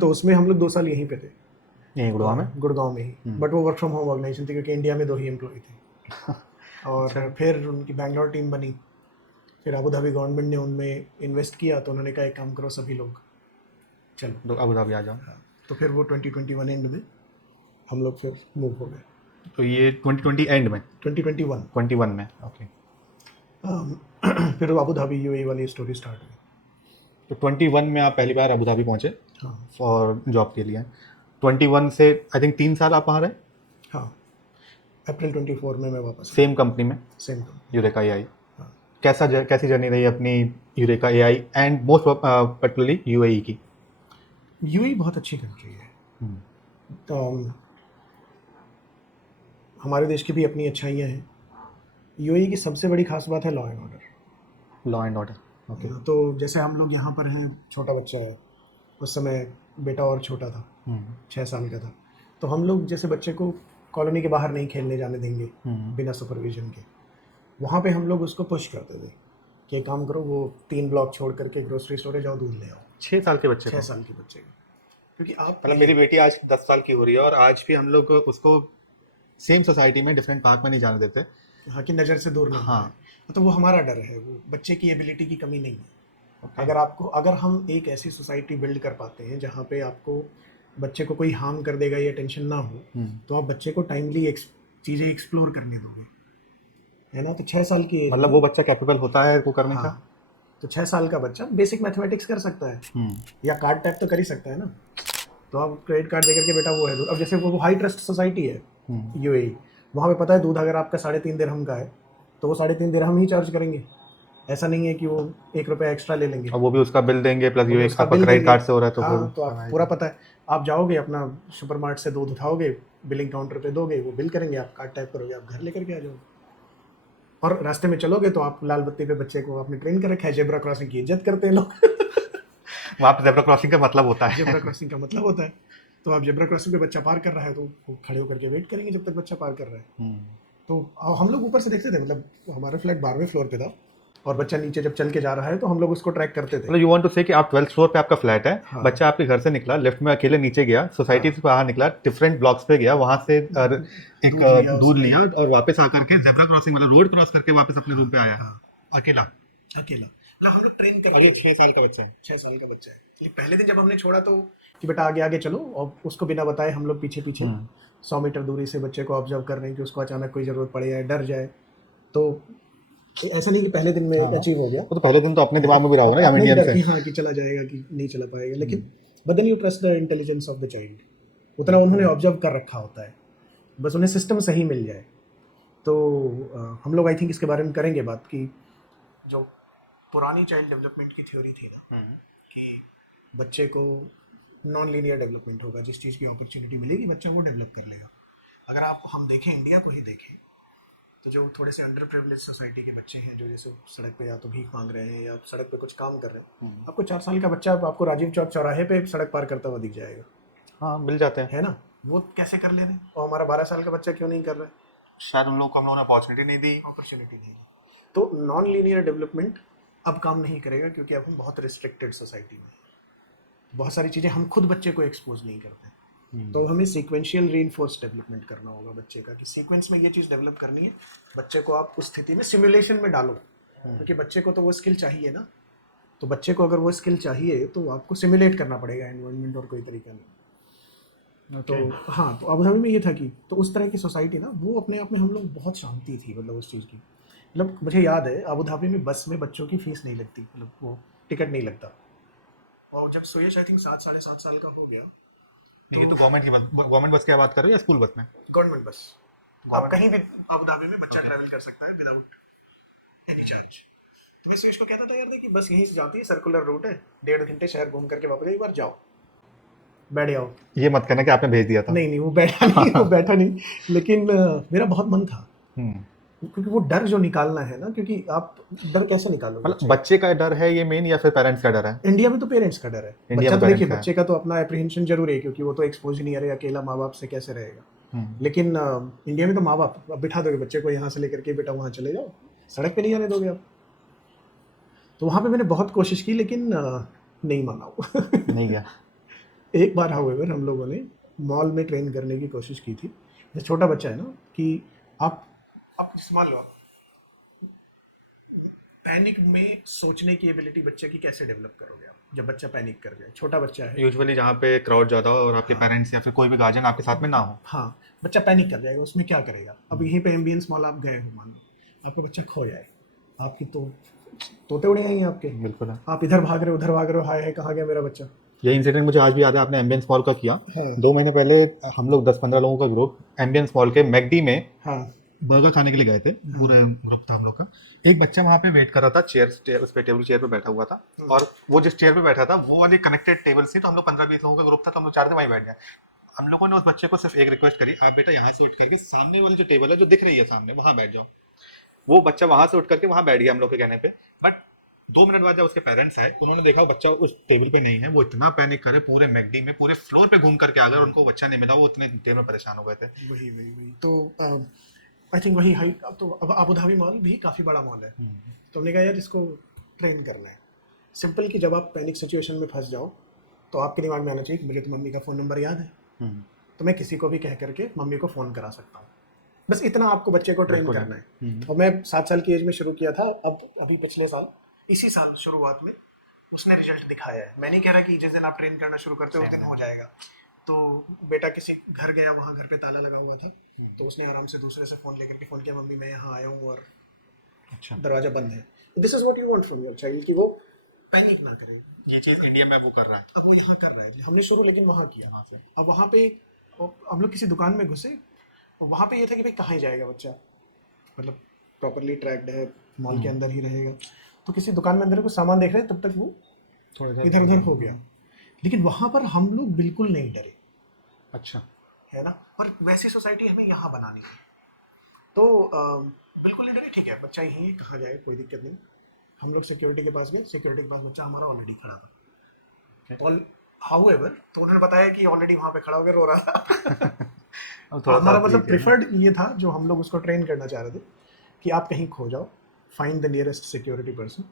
तो उसमें हम लोग 2 साल यहीं पे थे, यहीं गुड़गांव में? गुड़गांव में ही। बट वो वर्क फ्रॉम होम ऑर्गेनाइजेशन थी क्योंकि इंडिया में 2 ही एम्प्लॉय थे। अच्छा। और फिर उनकी बैंगलोर टीम बनी, फिर अबू धाबी गवर्नमेंट ने उनमें इन्वेस्ट किया, तो उन्होंने कहा एक काम करो सभी लोग चलो। तो अबू धाबी आ जाओ। हाँ, तो फिर वो 2021 एंड में हम लोग फिर मूव हो गए। तो ये 2020 एंड में, 2021 21 में, ओके। फिर अबू धाबी यूएई वाली स्टोरी स्टार्ट हुई। तो 21 में आप पहली बार अबू धाबी पहुंचे हाँ और जॉब के लिए। 21 से आई थिंक 3 साल आप वहाँ रहे, हाँ, अप्रैल 24 में मैं वापस आया। सेम कंपनी में, सेम कंपनी। Eureka AI. हाँ, कैसी जर्नी रही अपनी eureka AI and most particularly UAE की? यूएई बहुत अच्छी कंट्री है। तो हमारे देश की भी अपनी अच्छाइयाँ हैं। यूएई की सबसे बड़ी खास बात है law and order. Law and order, okay. तो जैसे हम लोग यहाँ पर हैं, छोटा बच्चा है, उस समय बेटा और छोटा था, 6 साल का था, तो हम लोग जैसे बच्चे को कॉलोनी के बाहर नहीं खेलने जाने देंगे बिना सुपरविजन के। वहाँ पे हम लोग उसको पुश करते थे कि एक काम करो, वो 3 ब्लॉक छोड़ करके ग्रोसरी स्टोर है, जाओ दूध ले आओ। 6 साल के बच्चे 6 को? साल के बच्चे को, क्योंकि आप मतलब मेरी बेटी आज 10 साल की हो रही है और आज भी हम लोग उसको सेम सोसाइटी में डिफरेंट पार्क में नहीं जाने देते। हाँ की नज़र से दूर ना हाँ। हो, तो वो हमारा डर है, वो बच्चे की एबिलिटी की कमी नहीं है। Okay. अगर हम एक ऐसी सोसाइटी बिल्ड कर पाते हैं जहाँ पे आपको बच्चे को कोई हार्म कर देगा ये टेंशन ना हो, तो आप बच्चे को टाइमली चीज़ें एक्सप्लोर करने दोगे, है ना। तो 6 साल की एज मतलब में, वो बच्चा कैपेबल होता है वो करने का? हाँ, तो 6 साल का बच्चा बेसिक मैथमेटिक्स कर सकता है, या कार्ड टाइप तो कर ही सकता है ना। तो आप क्रेडिट कार्ड दे करके बेटा वो है दूध, अब जैसे वो हाई ट्रस्ट सोसाइटी है यूएई, वहाँ पे पता है दूध अगर आपका 3.5 दिरहम का है तो वो 3.5 दिरहम ही चार्ज करेंगे, ऐसा नहीं है कि वो 1 रुपया एक्स्ट्रा ले लेंगे। और वो भी उसका बिल देंगे प्लस वो ये भी उसका आपका बिल क्रेडिट देंगे। कार्ड से हो रहा है तो हाँ, फिर तो आप पूरा पता है, आप जाओगे अपना सुपरमार्ट से दूध उठाओगे, बिलिंग काउंटर पे दोगे, वो बिल करेंगे, आप कार्ड टाइप करोगे, आप घर लेकर के आ जाओगे। और रास्ते में चलोगे तो आप लाल बत्ती पे बच्चे को आपने ट्रेन कर रखा है, जेब्रा क्रॉसिंग की इज्जत करते हैं लोग। वहाँ पे जेब्रा क्रॉसिंग का मतलब होता है। जेब्रा क्रॉसिंग का मतलब होता है, तो आप जेब्रा क्रॉसिंग पे बच्चा पार कर रहा है तो वो खड़े होकर के वेट करेंगे जब तक बच्चा पार कर रहा है। तो हम लोग ऊपर से देखते थे, मतलब हमारा फ्लैट 12वें फ्लोर पे था और बच्चा नीचे जब चल के जा रहा है तो हम लोग उसको ट्रैक करते थे। मतलब यू वांट टू से कि आप 12th फ्लोर पे आपका फ्लैट है, हाँ। बच्चा आपके घर से निकला, लिफ्ट में अकेले नीचे गया, सोसाइटी हाँ। से बाहर निकला, डिफरेंट ब्लॉक्स पे गया, वहां से एक दूध उसने। लिया और वापस आकर के जेब्रा क्रॉसिंग मतलब रोड क्रॉस करके वापस अपने रूम पे आया। हाँ, अकेला? अकेला, मतलब हम लोग ट्रेन और करते ये थे। 6 साल का बच्चा है? 6 साल का बच्चा है। लेकिन पहले दिन जब हमने छोड़ा तो कि बेटा आगे आगे चलो, और उसको बिना बताए हम लोग पीछे पीछे 100 मीटर दूरी से बच्चे को ऑब्जर्व कर रहे हैं कि उसको अचानक कोई ज़रूरत पड़ जाए, डर जाए। तो ऐसा नहीं कि पहले दिन में अचीव हो गया, वो तो पहले दिन तो अपने दिमाग में भी रहा होगा ना अपने मीडियम डर से। कि हाँ कि चला जाएगा कि नहीं चला पाएगा, लेकिन but then you trust the intelligence of the child, उतना उन्होंने ऑब्जर्व कर रखा होता है, बस उन्हें सिस्टम सही मिल जाए। तो हम लोग आई थिंक इसके बारे में करेंगे बात कि जो पुरानी चाइल्ड डेवलपमेंट की थ्योरी थी ना, कि बच्चे को नॉन लीनियर डेवलपमेंट होगा, जिस चीज़ की अपॉर्चुनिटी मिलेगी बच्चा वो डेवलप कर लेगा। अगर आप हम देखें, इंडिया को ही देखें, तो जो थोड़े से अंडर प्रिविलेज सोसाइटी के बच्चे हैं, जो जैसे सड़क पे या तो भीख मांग रहे हैं या सड़क पे कुछ काम कर रहे हैं, आपको 4 साल का बच्चा आपको राजीव चौक चौराहे पे सड़क पार करता हुआ दिख जाएगा। हाँ, मिल जाते हैं, है ना। वो कैसे कर ले रहे हैं, और हमारा 12 साल का बच्चा क्यों नहीं कर रहा है? शायद उन लोगों को हम लोगों ने अपॉर्चुनिटी नहीं दी। अपॉर्चुनिटी नहीं दी। तो नॉन लीनियर डेवलपमेंट अब काम नहीं करेगा, क्योंकि अब हम बहुत रिस्ट्रिक्टेड सोसाइटी में, बहुत सारी चीज़ें हम खुद बच्चे को एक्सपोज नहीं करते। तो हमें सीक्वेंशियल रीइंफोर्स डेवलपमेंट करना होगा बच्चे का, कि सीक्वेंस में ये चीज़ डेवलप करनी है, बच्चे को आप उस स्थिति में सिमुलेशन में डालो, क्योंकि बच्चे को तो वो स्किल चाहिए ना। तो बच्चे को अगर वो स्किल चाहिए तो आपको सिमुलेट करना पड़ेगा एनवायरनमेंट, और कोई तरीका नहीं। तो हाँ, तो अबू धाबी में ये था कि तो उस तरह की सोसाइटी ना, वो अपने आप में हम लोग बहुत शांति थी, मतलब उस चीज़ की। मतलब मुझे याद है अबू धाबी में बस में बच्चों की फीस नहीं लगती, मतलब वो टिकट नहीं लगता। और जब सुयश आई थिंक 7 साढ़े 7 साल का हो गया, ये तो गवर्नमेंट की बस, गवर्नमेंट बस की बात कर रहे हो या स्कूल बस में? गवर्नमेंट बस, आप कहीं भी अबू धाबी में बच्चा ट्रैवल कर सकता है विदाउट एनी चार्ज। तो मैं सुयश को कहता था, यार देखिए बस यहीं से जाती है, सर्कुलर रूट है, 1.5 घंटे शहर घूम करके वापस एक बार जाओ, बैठ जाओ। ये मत कहना कि आपने भेज दिया था। नहीं, वो बैठा नहीं, वो बैठा नहीं, लेकिन मेरा बहुत मन था, क्योंकि वो डर जो निकालना है ना, क्योंकि आप डर कैसे निकालोगे? मतलब बच्चे का डर है ये मेन या फिर पेरेंट्स का डर है? इंडिया में तो पेरेंट्स का डर है। इंडिया बच्चा में तो देखिए, parents का है। बच्चे का तो अपना एप्रीहेंशन जरूर है, क्योंकि वो तो एक्सपोज नहीं आ रहा, अकेला माँ बाप से कैसे रहेगा। लेकिन इंडिया में तो माँ बाप अब बिठा दोगे बच्चे को यहाँ से लेकर के, बेटा वहाँ चले जाओ, सड़क पे नहीं आने दोगे आप। तो वहाँ पे मैंने बहुत कोशिश की, लेकिन नहीं माना वो। नहीं गया। एक बार हाउएवर हम लोगों ने मॉल में ट्रेन करने की कोशिश की थी। जैसे छोटा बच्चा है ना, कि आप मान लो, पैनिक में सोचने की एबिलिटी बच्चे की कैसे डेवलप करोगे आप, जब बच्चा पैनिक कर जाए, छोटा बच्चा है। यूजुअली जहाँ पे क्राउड ज़्यादा हो और आपके हाँ। पेरेंट्स या फिर कोई भी गार्जियन आपके साथ में ना हो। हाँ, बच्चा पैनिक कर जाएगा, उसमें क्या करेगा? अब यहीं पे एम्बियंस मॉल आप गए हो, मान लो आपका बच्चा खो जाए, आपकी तो तोते उड़े जाएंगे आपके। बिल्कुल है। आप इधर भाग रहे हो, उधर भाग रहे हो, हाय हाय कहाँ गया मेरा बच्चा। ये इंसिडेंट मुझे आज भी याद है, आपने एम्बियंस मॉल का किया है। 2 महीने पहले। हम लोग 10-15 लोगों का ग्रुप एम्बियंस मॉल के मैकडी में हाँ। बर्गर खाने के लिए गए थे। पूरा ग्रुप था हम लोग का। एक बच्चा वहाँ पे वेट कर रहा था, उस पे टेबल चेयर पे बैठा हुआ था, और वो जिस चेयर पे बैठा था वो वाली कनेक्टेड टेबल थी, तो हम लोग 15-20 लोगों का ग्रुप था, तो हम लोग 4 थे वहीं बैठ गए। हम लोगों ने उस बच्चे को सिर्फ एक रिक्वेस्ट करी, आप बेटा यहाँ से उठ करके सामने वाली जो टेबल है जो दिख रही है सामने, वहां बैठ जाओ। वो बच्चा वहां से उठ करके वहां बैठ गया हम लोग के कहने पे। बट 2 मिनट बाद जब उसके पेरेंट्स आए, उन्होंने देखा बच्चा उस टेबल पे नहीं है। वो इतना पैनिक करे, पूरे मैकडी में पूरे फ्लोर पे घूम करके आ गए, उनको बच्चा नहीं मिला, वो इतने देर में परेशान हो गए थे। वही। तो आई थिंक वही हाई, अब तो अब अबू धाबी मॉल भी काफ़ी बड़ा मॉल है। तो हमने कहा यार इसको ट्रेन करना है। सिंपल कि जब आप पैनिक सिचुएशन में फंस जाओ तो आपके दिमाग में आना चाहिए कि मुझे तो मम्मी का फ़ोन नंबर याद है, तो मैं किसी को भी कह करके मम्मी को फ़ोन करा सकता हूँ। बस इतना आपको बच्चे को ट्रेन बिल्कुल करना है। हम्म, और मैं 7 साल की एज में शुरू किया था, अब अभी पिछले साल, इसी साल शुरुआत में उसने रिजल्ट दिखाया है। मैं नहीं कह रहा कि जिस दिन आप ट्रेन करना शुरू करते हो उस Same दिन है। हो जाएगा। तो बेटा किसी घर गया, वहाँ घर पे ताला लगा हुआ था, तो उसने आराम से दूसरे से फ़ोन लेकर के फ़ोन किया, मम्मी मैं यहाँ आया हूँ और अच्छा, दरवाज़ा बंद है। This is what you want from your child कि वो पैनिक ना करे। ये चीज़ इंडिया में वो कर रहा है अब वो यहाँ कर रहा है, हमने शुरू लेकिन वहाँ किया। वहाँ से। अब वहाँ पे हम लोग किसी दुकान में घुसे, वहाँ पे ये था कि भाई कहाँ ही जाएगा बच्चा, मतलब प्रॉपरली ट्रैक्ड है, मॉल के अंदर ही रहेगा। तो किसी दुकान में अंदर कुछ सामान देख रहे हैं, तब तक वो थोड़ा इधर उधर हो गया। लेकिन वहाँ पर हम लोग बिल्कुल नहीं डरे, अच्छा, है ना। और वैसी सोसाइटी हमें यहाँ बनानी है। तो बिल्कुल नहीं डरे, ठीक है बच्चा यही है, कहाँ जाए, कोई दिक्कत नहीं। हम लोग सिक्योरिटी के पास गए, सिक्योरिटी के पास बच्चा हमारा ऑलरेडी खड़ा था। तो हाउएवर, तो उन्होंने बताया कि ऑलरेडी वहाँ पे खड़ा होकर रो रहा था। अब तो थोड़ा सा हमारा मतलब ठीक है ना। प्रिफर्ड ये था, जो हम लोग उसको ट्रेन करना चाह रहे थे, कि आप कहीं खो जाओ, find the nearest security person,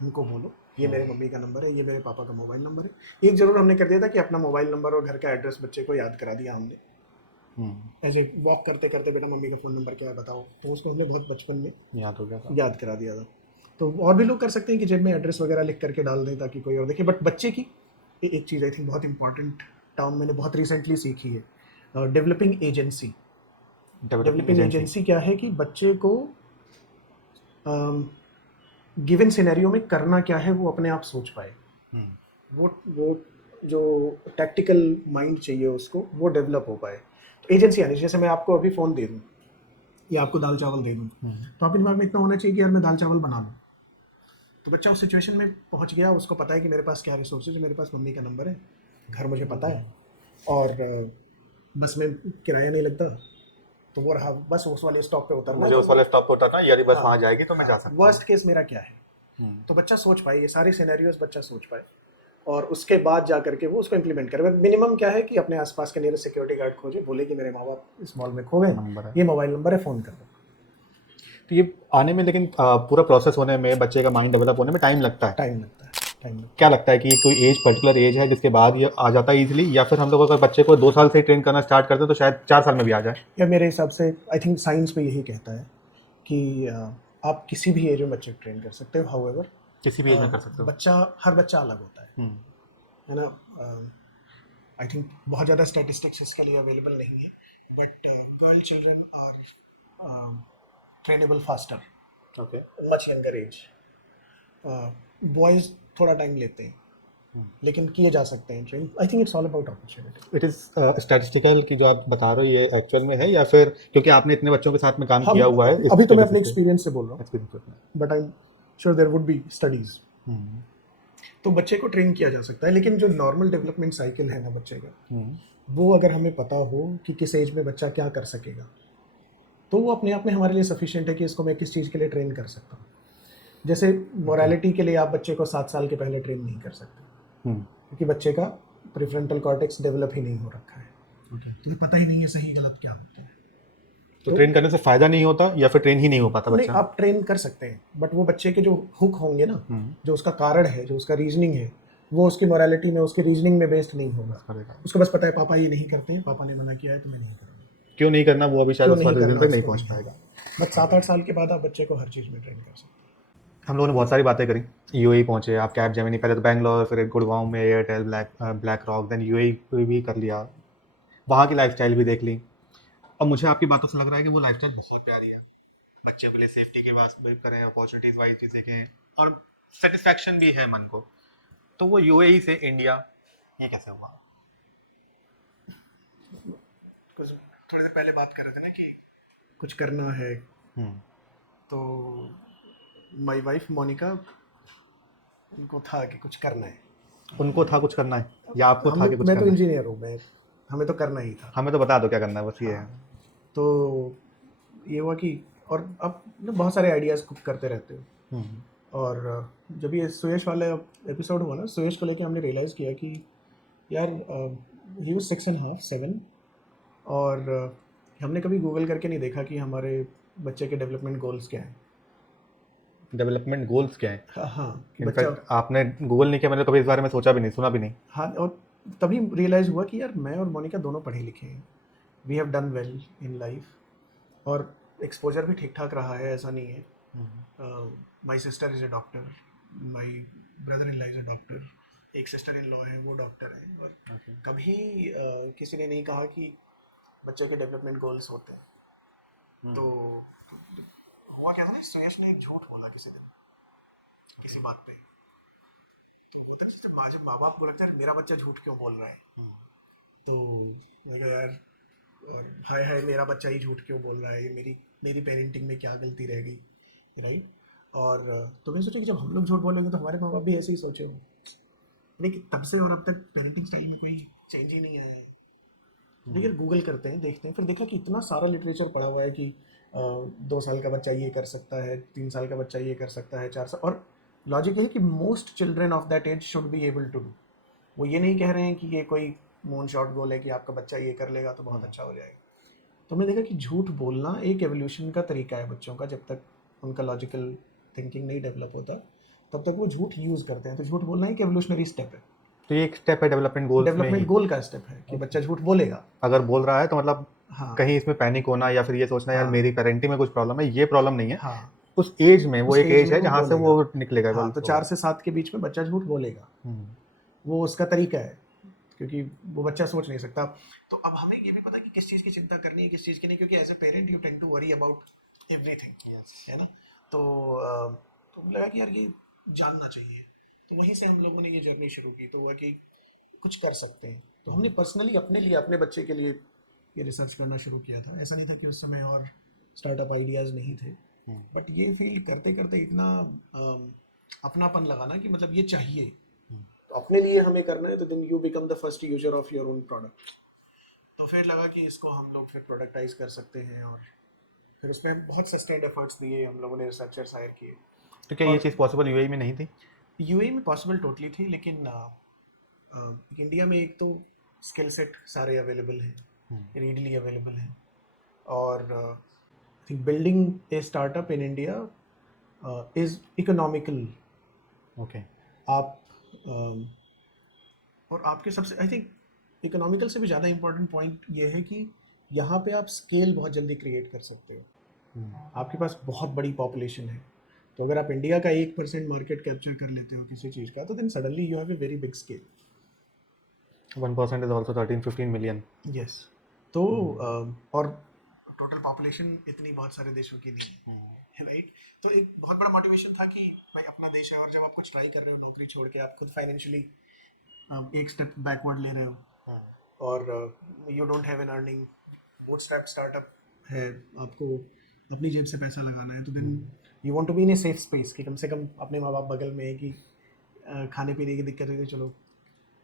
उनको बोलो ये मेरे मम्मी का नंबर है, ये मेरे पापा का मोबाइल नंबर है। एक जरूर हमने कर दिया था कि अपना मोबाइल नंबर और घर का एड्रेस बच्चे को याद करा दिया हमने। ऐसे वॉक करते करते, बेटा मम्मी का फ़ोन नंबर क्या है बताओ, तो उसको हमने बहुत बचपन में याद हो गया था। याद करा दिया था। तो और भी लोग कर सकते हैं कि जेब में एड्रेस वगैरह लिख करके डाल दें ताकि कोई और देखे। बट बच्चे की एक चीज़ आई थिंक बहुत इंपॉर्टेंट टर्म मैंने बहुत रिसेंटली सीखी है, developing agency. Developing developing agency. Agency क्या है कि बच्चे को गिवन सिनेरियो में करना क्या है वो अपने आप सोच पाए। वो जो टैक्टिकल माइंड चाहिए उसको, वो डेवलप हो पाए। तो एजेंसी आनी, जैसे मैं आपको अभी फ़ोन दे दूँ या आपको दाल चावल दे दूँ, तो आपके दिमाग में इतना होना चाहिए कि यार मैं दाल चावल बना लूँ। तो बच्चा उस सिचुएशन में पहुंच गया, उसको पता है कि मेरे पास क्या रिसोर्सेज है, मेरे पास मम्मी का नंबर है, घर मुझे पता है, और बस में किराया नहीं लगता, तो वो रहा बस उस वाले स्टॉप पे उतरना है। मुझे उस वाले स्टॉप पे उतरना है, यदि बस हाँ, वहाँ जाएगी तो मैं जा सकता वर्स्ट हूँ। केस मेरा क्या है, तो बच्चा सोच पाए, ये सारे सिनेरियोज बच्चा सोच पाए, और उसके बाद जा करके वो उसको इम्प्लीमेंट करे। मिनिमम क्या है कि अपने आसपास के नियरेस्ट सिक्योरिटी गार्ड खोजे, बोले कि मेरे माँ बाप इस मॉल में खो गए, नंबर है। ये मोबाइल नंबर है, फ़ोन कर दो। तो ये आने में, लेकिन पूरा प्रोसेस होने में, बच्चे का माइंड डेवलप होने में टाइम लगता है। टाइम लगता है, टाइम लगता क्या लगता है कि कोई एज, पर्टिकुलर एज है जिसके बाद ये आ जाता है इजीली, या फिर हम लोग अगर बच्चे को 2 साल से ही ट्रेन करना स्टार्ट करते हैं तो शायद 4 साल में भी आ जाए? है। या मेरे हिसाब से आई थिंक साइंस पे यही कहता है कि आप किसी भी एज में बच्चे को ट्रेन कर सकते हो। हाउएवर किसी भी एज में कर सकते हो। बच्चा, हर बच्चा अलग होता है ना। आई थिंक बहुत ज़्यादा स्टैटिस्टिक्स इसके लिए अवेलेबल नहीं है, but girl children are trainable faster okay. Much younger age. Boys थोड़ा टाइम लेते हैं, लेकिन किए जा सकते हैं train. I think it's all about opportunity. It is statistical की जो आप बता रहे हो, ये एक्चुअल में है, या फिर क्योंकि आपने इतने बच्चों के साथ में काम हम किया हुआ है इस अभी तो मैं वजह अपने से एक्सपीरियंस से बोल रहा हूँ, एक्सपीरियंस होता है? But I am sure there would be studies. तो बच्चे को ट्रेन किया जा सकता है, लेकिन जो नॉर्मल डेवलपमेंट साइकिल है ना बच्चे का, वो अगर हमें पता हो कि किस एज में बच्चा क्या कर सकेगा, तो वो अपने आप में हमारे लिए सफिशिएंट है कि इसको मैं किस चीज़ के लिए ट्रेन कर सकता हूँ। जैसे मोरालिटी के लिए आप बच्चे को 7 साल के पहले ट्रेन नहीं कर सकते, क्योंकि बच्चे का प्रीफ्रंटल कॉर्टेक्स डेवलप ही नहीं हो रखा है, तो ये पता ही नहीं है सही गलत क्या होता है। तो ट्रेन करने से फायदा नहीं होता, या फिर ट्रेन ही नहीं हो पाता नहीं, बच्चा? आप ट्रेन कर सकते हैं, बट वो बच्चे के जो हुक होंगे ना, जो उसका कारण है, जो उसका रीजनिंग है, वो उसकी मोरालिटी में, उसके रीजनिंग में बेस्ड नहीं होगा। करेगा। उसको बस पता है पापा ये नहीं करते हैं, पापा ने मना किया है तो मैं नहीं करूँगा। क्यों नहीं करना, वो अभी शायद क्यों उस नहीं वाले रीजन करना तक नहीं उसको पहुंच नहीं पाएगा। करना। बट 7-8 साल के बाद आप बच्चे को हर चीज़ में ट्रेन कर सकते हैं। हम लोगों ने बहुत सारी बातें करी। यूएई पहुंचे आप, कैब जेमिनी, पहले तो बैंगलोर, फिर गुड़गांव में Airtel, BlackRock, then UAE भी कर लिया, वहाँ की लाइफस्टाइल भी देख ली। और मुझे आपकी बातों से लग रहा है कि वो लाइफस्टाइल बहुत प्यारी है। बच्चे के लिए सेफ्टी की बात भी करें, अपॉर्चुनिटीज वाइज भी देखें, और सेटिस्फैक्शन भी है मन को। तो वो यूएई से इंडिया, ये कैसे हुआ? कुछ थोड़ी देर पहले बात कर रहे थे ना कि कुछ करना है, तो माय वाइफ मोनिका, उनको था कि कुछ करना है। उनको था कुछ करना है, या आपको था हमने, कि कुछ मैं तो करना है? इंजीनियर हूँ, मैं, हमें तो करना ही था। हमें तो बता दो क्या करना है, बस ये है। हाँ, तो ये हुआ कि, और अब ना बहुत सारे आइडियाज़ कुक करते रहते हो, और जब ये सुयश वाला एपिसोड हुआ ना, सुयश को लेके हमने रियलाइज़ किया कि यार ही वाज 6.5 7, और हमने कभी गूगल करके नहीं देखा कि हमारे बच्चे के डेवलपमेंट गोल्स क्या हैं। डेवलपमेंट गोल्स क्या हैं? हाँ कि बच्चा, इनफैक्ट आपने गूगल नहीं किया, मैंने कभी इस बारे में सोचा भी नहीं, सुना भी नहीं। हाँ, और तभी रियलाइज़ हुआ कि यार मैं और मोनिका दोनों पढ़े लिखे हैं, we have done well in life और एक्सपोजर भी ठीक ठाक रहा है, ऐसा नहीं है। My sister is a doctor, my brother in law is a doctor, एक सिस्टर इन लॉ है वो डॉक्टर है, और कभी किसी ने नहीं कहा कि बच्चे के डेवलपमेंट गोल्स होते हैं। तो हुआ क्या था ना, श्रेयस ने एक झूठ बोला किसी दिन किसी बात पे। तो होता नहीं, जब माँ बाप को लगता है मेरा बच्चा झूठ क्यों बोल रहा है, तो मैं कहा यार, और हाय हाय मेरा बच्चा ही झूठ क्यों बोल रहा है, ये मेरी मेरी पेरेंटिंग में क्या गलती रह गई, राइट। और तो मैंने सोचा कि जब हम लोग झूठ बोलेंगे तो हमारे माँ बाप भी ऐसे ही सोचे हों, लेकिन तब से और अब तक पेरेंटिंग स्टाइल में कोई चेंज ही नहीं आया है। लेकिन गूगल करते हैं, देखते हैं, फिर देखा कि इतना सारा लिटरेचर पढ़ा हुआ है कि 2 साल का बच्चा ये कर सकता है, 3 साल का बच्चा ये कर सकता है, 4 साल, और लॉजिक ये है कि most children of that age should be able to do. वो ये नहीं कह रहे हैं कि ये कोई मून शॉट गोल है कि आपका बच्चा ये कर लेगा तो बहुत अच्छा हो जाएगा। तो हमने देखा कि झूठ बोलना एक एवोल्यूशन का तरीका है बच्चों का, जब तक उनका लॉजिकल थिंकिंग नहीं डेवलप होता तब तक वो झूठ यूज़ करते हैं। तो झूठ बोलना एक एवोल्यूशनरी स्टेप है, तो ये एक स्टेप है डेवलपमेंट गोल्स में डेवलपमेंट ही। गोल का स्टेप है कि बच्चा झूठ बोलेगा। अगर बोल रहा है तो मतलब हाँ कहीं इसमें पैनिक होना या फिर ये सोचना यार हाँ मेरी पेरेंटिंग में कुछ प्रॉब्लम है, ये प्रॉब्लम नहीं है। हाँ, उस एज में, वो उस एक एज एज में है वो जहाँ से बोलेगा। वो निकलेगा, हाँ, एवॉल्व तो होगा। 4 से 7 के बीच में बच्चा झूठ बोलेगा, वो उसका तरीका है, क्योंकि वो बच्चा सोच नहीं सकता। तो अब हमें ये भी पता कि किस चीज़ की चिंता करनी है, किस चीज़ की नहीं, क्योंकि as a parent you tend to worry about everything, है ना। तो मुझे लगा कि यार ये जानना चाहिए, तो वहीं से हम लोगों ने ये जर्नी शुरू की। तो हुआ कि कुछ कर सकते हैं, तो हमने पर्सनली अपने लिए, अपने बच्चे के लिए ये रिसर्च करना शुरू किया था। ऐसा नहीं था कि उस समय और स्टार्टअप आइडियाज़ नहीं थे, बट ये फील करते करते इतना अपनापन लगाना कि मतलब ये चाहिए, तो अपने लिए हमें करना है, तो then you become the first user of your own product. तो फिर लगा कि इसको हम लोग फिर प्रोडक्टाइज कर सकते हैं, और फिर उसमें हम बहुत सस्टेन्ड एफर्ट्स दिए, हम लोगों ने रिसर्चर्स हायर किए। तो क्या ये और चीज़ पॉसिबल यूएई में नहीं थी? यूएई में पॉसिबल टोटली थी, लेकिन इंडिया में एक तो स्किल सेट सारे अवेलेबल हैं, रीडली अवेलेबल हैं, और I think building a startup in India is economical. Okay. आप और आपके सबसे, आई थिंक इकोनॉमिकल से भी ज़्यादा इम्पोर्टेंट पॉइंट ये है कि यहाँ पे आप स्केल बहुत जल्दी क्रिएट कर सकते हो। आपके पास बहुत बड़ी पॉपुलेशन है, तो अगर आप इंडिया का 1% मार्केट कैप्चर कर लेते हो किसी चीज़ का, तो then suddenly you have a very big scale. 1% is also 13-15 million. Yes. तो और टोटल पॉपुलेशन इतनी बहुत सारे देशों की नहीं है, राइट। तो एक बहुत बड़ा मोटिवेशन था कि भाई अपना देश है, और जब आप कुछ ट्राई कर रहे हो, नौकरी छोड़ के आप खुद फाइनेंशियली एक स्टेप बैकवर्ड ले रहे हो, और you don't have an earning, bootstrap startup है, आपको अपनी जेब से पैसा लगाना है, तो then you want to be in a safe space कि कम से कम अपने माँ बाप बगल में है, कि खाने पीने की दिक्कत है तो चलो।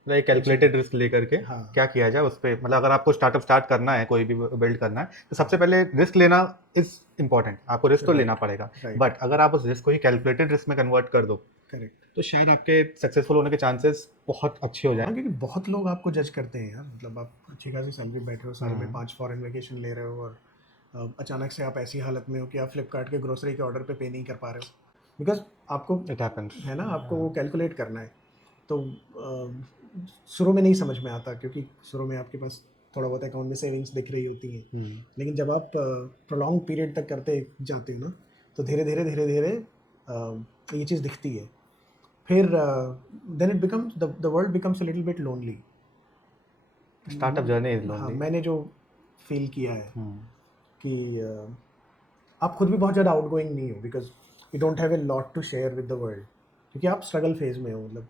एक कैलकुलेटेड रिस्क लेकर के हाँ क्या किया जाए उस पर, मतलब अगर आपको स्टार्टअप स्टार्ट करना है, कोई भी बिल्ड करना है, तो सबसे पहले रिस्क लेना इज इम्पॉर्टेंट। आपको रिस्क तो लेना पड़ेगा, बट अगर आप उस रिस्क को ही कैलकुलेटेड रिस्क में कन्वर्ट कर दो, करेक्ट, तो शायद आपके सक्सेसफुल होने के चांसेस बहुत अच्छे हो हाँ, जाए। क्योंकि बहुत लोग आपको जज करते हैं यार, मतलब आप अच्छी खासी सैलरी बैठे हो, साल में 5 फॉरेन वेकेशन ले रहे हो, और अचानक से आप ऐसी हालत में हो कि आप फ्लिपकार्ट के ग्रोसरी के ऑर्डर पे नहीं कर पा रहे हो, बिकॉज आपको इट हैपेंस, है ना, आपको वो कैलकुलेट करना है। तो शुरू में नहीं समझ में आता, क्योंकि शुरू में आपके पास थोड़ा बहुत अकाउंट में सेविंग्स दिख रही होती हैं, लेकिन जब आप प्रोलॉन्ग पीरियड तक करते जाते हो ना, तो धीरे धीरे ये चीज़ दिखती है। फिर then it becomes the world becomes a little bit lonely. Startup journey is हाँ, लोनली। मैंने जो फील किया है कि आप खुद भी बहुत ज़्यादा आउटगोइंग नहीं हो, because you don't have a lot to share with the world, क्योंकि आप स्ट्रगल फेज में हो, मतलब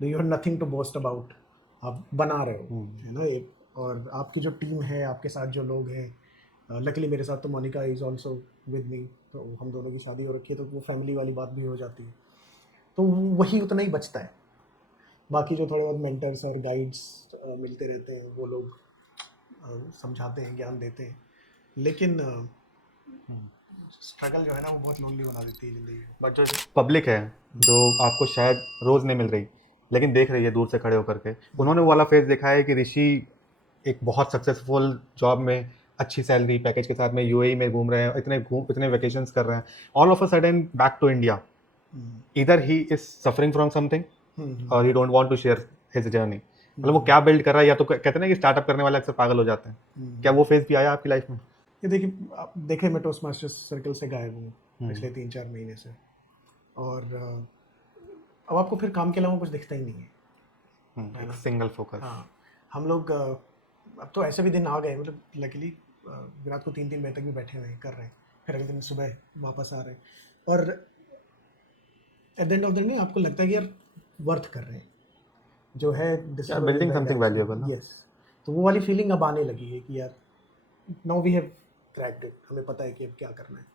you have nothing to boast about, आप बना रहे हो, है ना एक। और आपकी जो टीम है, आपके साथ जो लोग हैं, लकीली मेरे साथ तो Monica is also with me, तो हम दोनों की शादी हो रखी है, तो वो फैमिली वाली बात भी हो जाती है, तो वही उतना ही बचता है। बाकी जो थोड़े बहुत मेंटर्स और गाइड्स मिलते रहते हैं, वो लोग समझाते हैं, ज्ञान देते हैं, लेकिन स्ट्रगल जो है ना, वो बहुत लोनली बना देती है ज़िंदगी। बट जो पब्लिक है, जो आपको शायद रोज नहीं मिल रही लेकिन देख रही है दूर से खड़े होकर के, उन्होंने वो वाला फेज देखा है कि ऋषि एक बहुत सक्सेसफुल जॉब में अच्छी सैलरी पैकेज के साथ में यूएई में घूम रहे हैं, इतने वेकेशंस कर रहे हैं, all of a sudden back to India, इधर he is suffering from something और he don't want to share his journey. मतलब वो क्या बिल्ड कर रहा है, या तो कहते हैं ना कि स्टार्टअप करने वाले अक्सर पागल हो जाते हैं, क्या वो फेज भी आया आपकी लाइफ में? ये देखिए, आप देखें, मैं टोस्ट मास्टर्स सर्कल से गायब हूँ पिछले 3-4 महीने से, और अब आपको फिर काम के अलावा कुछ दिखता ही नहीं है ना? Single focus. हाँ, हम लोग अब तो ऐसे भी दिन आ गए, मतलब लकीली रात को 3-3 बजे तक भी बैठे हुए हैं, कर रहे हैं, फिर अगले दिन सुबह वापस आ रहे हैं, और at the end of the day आपको लगता है कि यार वर्थ कर रहे हैं, जो है this is building something valuable ना। यस, तो वो वाली फीलिंग अब आने लगी है कि यार now we have cracked it, हमें पता है कि अब क्या करना है।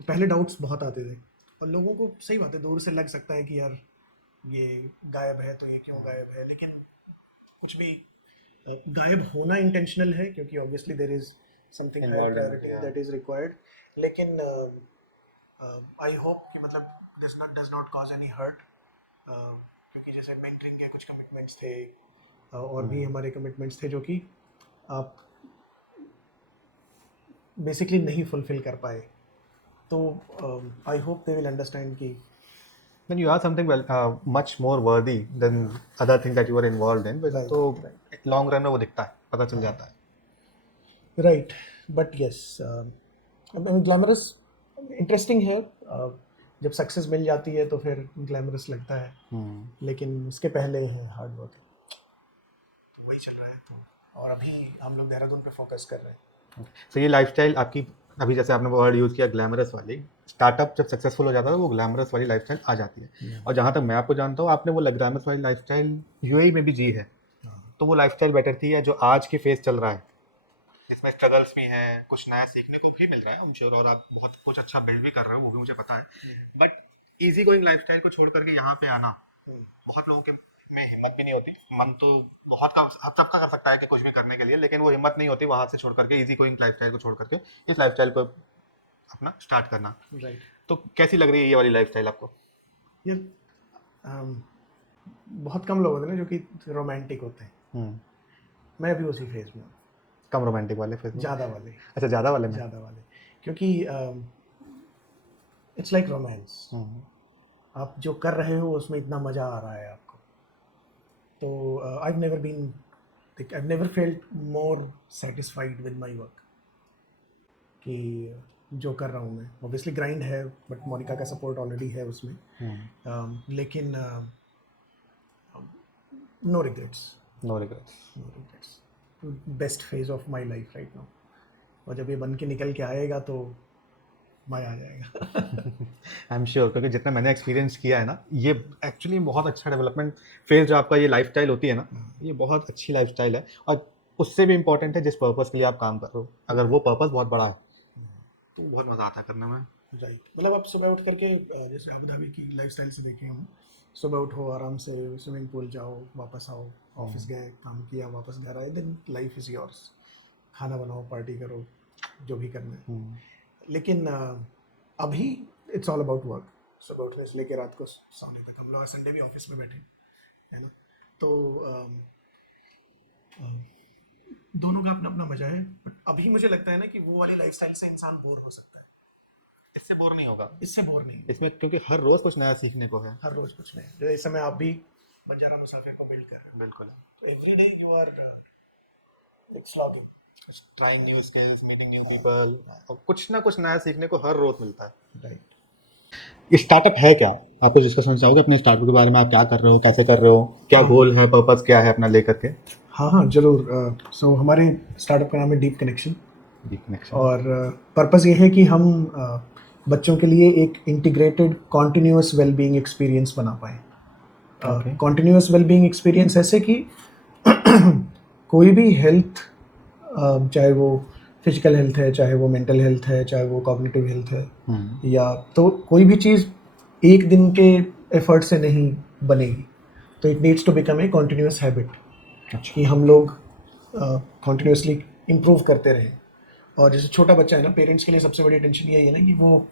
तो पहले डाउट्स बहुत आते थे, और लोगों को सही बात है दूर से लग सकता है कि यार ये गायब है तो ये क्यों गायब है, लेकिन कुछ भी गायब होना इंटेंशनल है, क्योंकि obviously there is something higher priority that is required, लेकिन आई होप कि मतलब this does not cause any hurt, क्योंकि जैसे मेंटरिंग के कुछ कमिटमेंट्स थे, और भी हमारे कमिटमेंट्स थे जो कि आप बेसिकली नहीं फुलफिल कर पाए, तो I hope they will understand कि then you are something much more worthy than other things that you were involved in, but तो लॉन्ग रन में वो दिखता है, पता चल जाता है। Right, but yes glamorous interesting है, जब सक्सेस मिल जाती है तो फिर ग्लैमरस लगता है, लेकिन उसके पहले है हार्ड वर्क, तो वही चल रहा है। तो और अभी हम लोग देहरादून पे फोकस कर रहे हैं। तो ये लाइफस्टाइल आपकी, अभी जैसे आपने वर्ड यूज़ किया ग्लैमरस वाली, स्टार्टअप जब सक्सेसफुल हो जाता है तो वो ग्लैमरस वाली लाइफस्टाइल आ जाती है, और जहाँ तक मैं आपको जानता हूँ आपने वो ग्लैमरस वाली लाइफस्टाइल यूएई में भी जी है, तो वो लाइफस्टाइल बेटर थी, या जो आज की फेज चल रहा है इसमें स्ट्रगल्स भी हैं, कुछ नया सीखने को भी मिल रहा है, आई एम श्योर, और आप बहुत कुछ अच्छा बिल्ड भी कर रहे हो, वो भी मुझे पता है, बट इजी गोइंग लाइफस्टाइल को छोड़ करके यहाँ पे आना बहुत लोगों के में हिम्मत भी नहीं होती, मन तो बहुत का अब सबका कर सकता है कि कुछ भी करने के लिए, लेकिन वो हिम्मत नहीं होती वहां से छोड़ करके, इजी गोइंग लाइफस्टाइल को छोड़ करके इस लाइफस्टाइल को अपना स्टार्ट करना। राइट, तो कैसी लग रही है ये वाली लाइफस्टाइल आपको? ये बहुत कम लोग होते हैं ना जो कि रोमांटिक होते हैं, मैं अभी उसी फेज में हूँ, कम रोमांटिक वाले फेज में? ज़्यादा वाले, अच्छा, ज़्यादा वाले में? ज़्यादा वाले, क्योंकि इट्स लाइक रोमांस, आप जो कर रहे हो उसमें इतना मज़ा आ रहा है आपको, तो I never felt more satisfied with my work, कि जो कर रहा हूँ मैं, ऑब्वियसली ग्राइंड है, बट मोनिका का सपोर्ट ऑलरेडी है उसमें, लेकिन no regrets, best phase of my life right now, और जब ये बन के निकल के आएगा तो मजा आ जाएगा। आई एम श्योर, क्योंकि जितना मैंने एक्सपीरियंस किया है ना, ये एक्चुअली बहुत अच्छा डेवलपमेंट फेज जो आपका ये लाइफस्टाइल होती है ना, ये बहुत अच्छी लाइफस्टाइल है, और उससे भी इम्पोर्टेंट है जिस पर्पस के लिए आप काम कर रहे हो, अगर वो पर्पस बहुत बड़ा है तो बहुत मज़ा आता है करने में। राइट, मतलब आप सुबह उठ करके जैसे अबू धाबी की लाइफस्टाइल से देखें हम, सुबह उठो, आराम से स्विमिंग पूल जाओ, वापस आओ, ऑफिस गए, काम किया, वापस घर आए, देन लाइफ इज़ योर्स, खाना बनाओ, पार्टी करो, जो भी करना है, लेकिन अभी इट्स ऑल अबाउट वर्क, सुबह उठने से लेकर रात को सोने तक, हम लोग संडे भी ऑफिस में बैठे है ना, तो दोनों का अपना अपना मजा है, बट अभी मुझे लगता है ना कि वो वाली लाइफस्टाइल से इंसान बोर हो सकता है, इससे बोर नहीं होगा, इससे बोर नहीं, इसमें क्योंकि हर रोज कुछ नया सीखने को है, हर रोज कुछ नया, जो इस समय आप भी बंजारा मुसाफिर को बिल्ड कर रहे हो, बिल्कुल, तो every day you are exploring, trying new skills, meeting new people, और कुछ ना कुछ नया सीखने को हर रोज मिलता है। राइट, ये स्टार्टअप है क्या? आपको डिस्कशन चाहोगे अपने स्टार्टअप के बारे में, आप क्या कर रहे हो, कैसे कर रहे हो, क्या गोल है, पर्पस क्या है अपना लेकर के? हाँ जरूर, सो हमारे स्टार्टअप का नाम है डीप कनेक्शन, और पर्पस ये है कि हम बच्चों के लिए एक इंटीग्रेटेड कॉन्टिन्यूअस वेलबीइंग एक्सपीरियंस बना पाएँ। कॉन्टिन्यूअस वेलबीइंग एक्सपीरियंस ऐसे कि कोई भी हेल्थ, चाहे वो फिजिकल हेल्थ है, चाहे वो मेंटल हेल्थ है, चाहे वो कॉग्निटिव हेल्थ है, या तो कोई भी चीज़ एक दिन के एफर्ट से नहीं बनेगी, तो it needs to become a continuous habit, कि हम लोग कॉन्टिन्यूसली इम्प्रूव करते रहें। और जैसे छोटा बच्चा है ना, पेरेंट्स के लिए सबसे बड़ी टेंशन ये है ना कि वो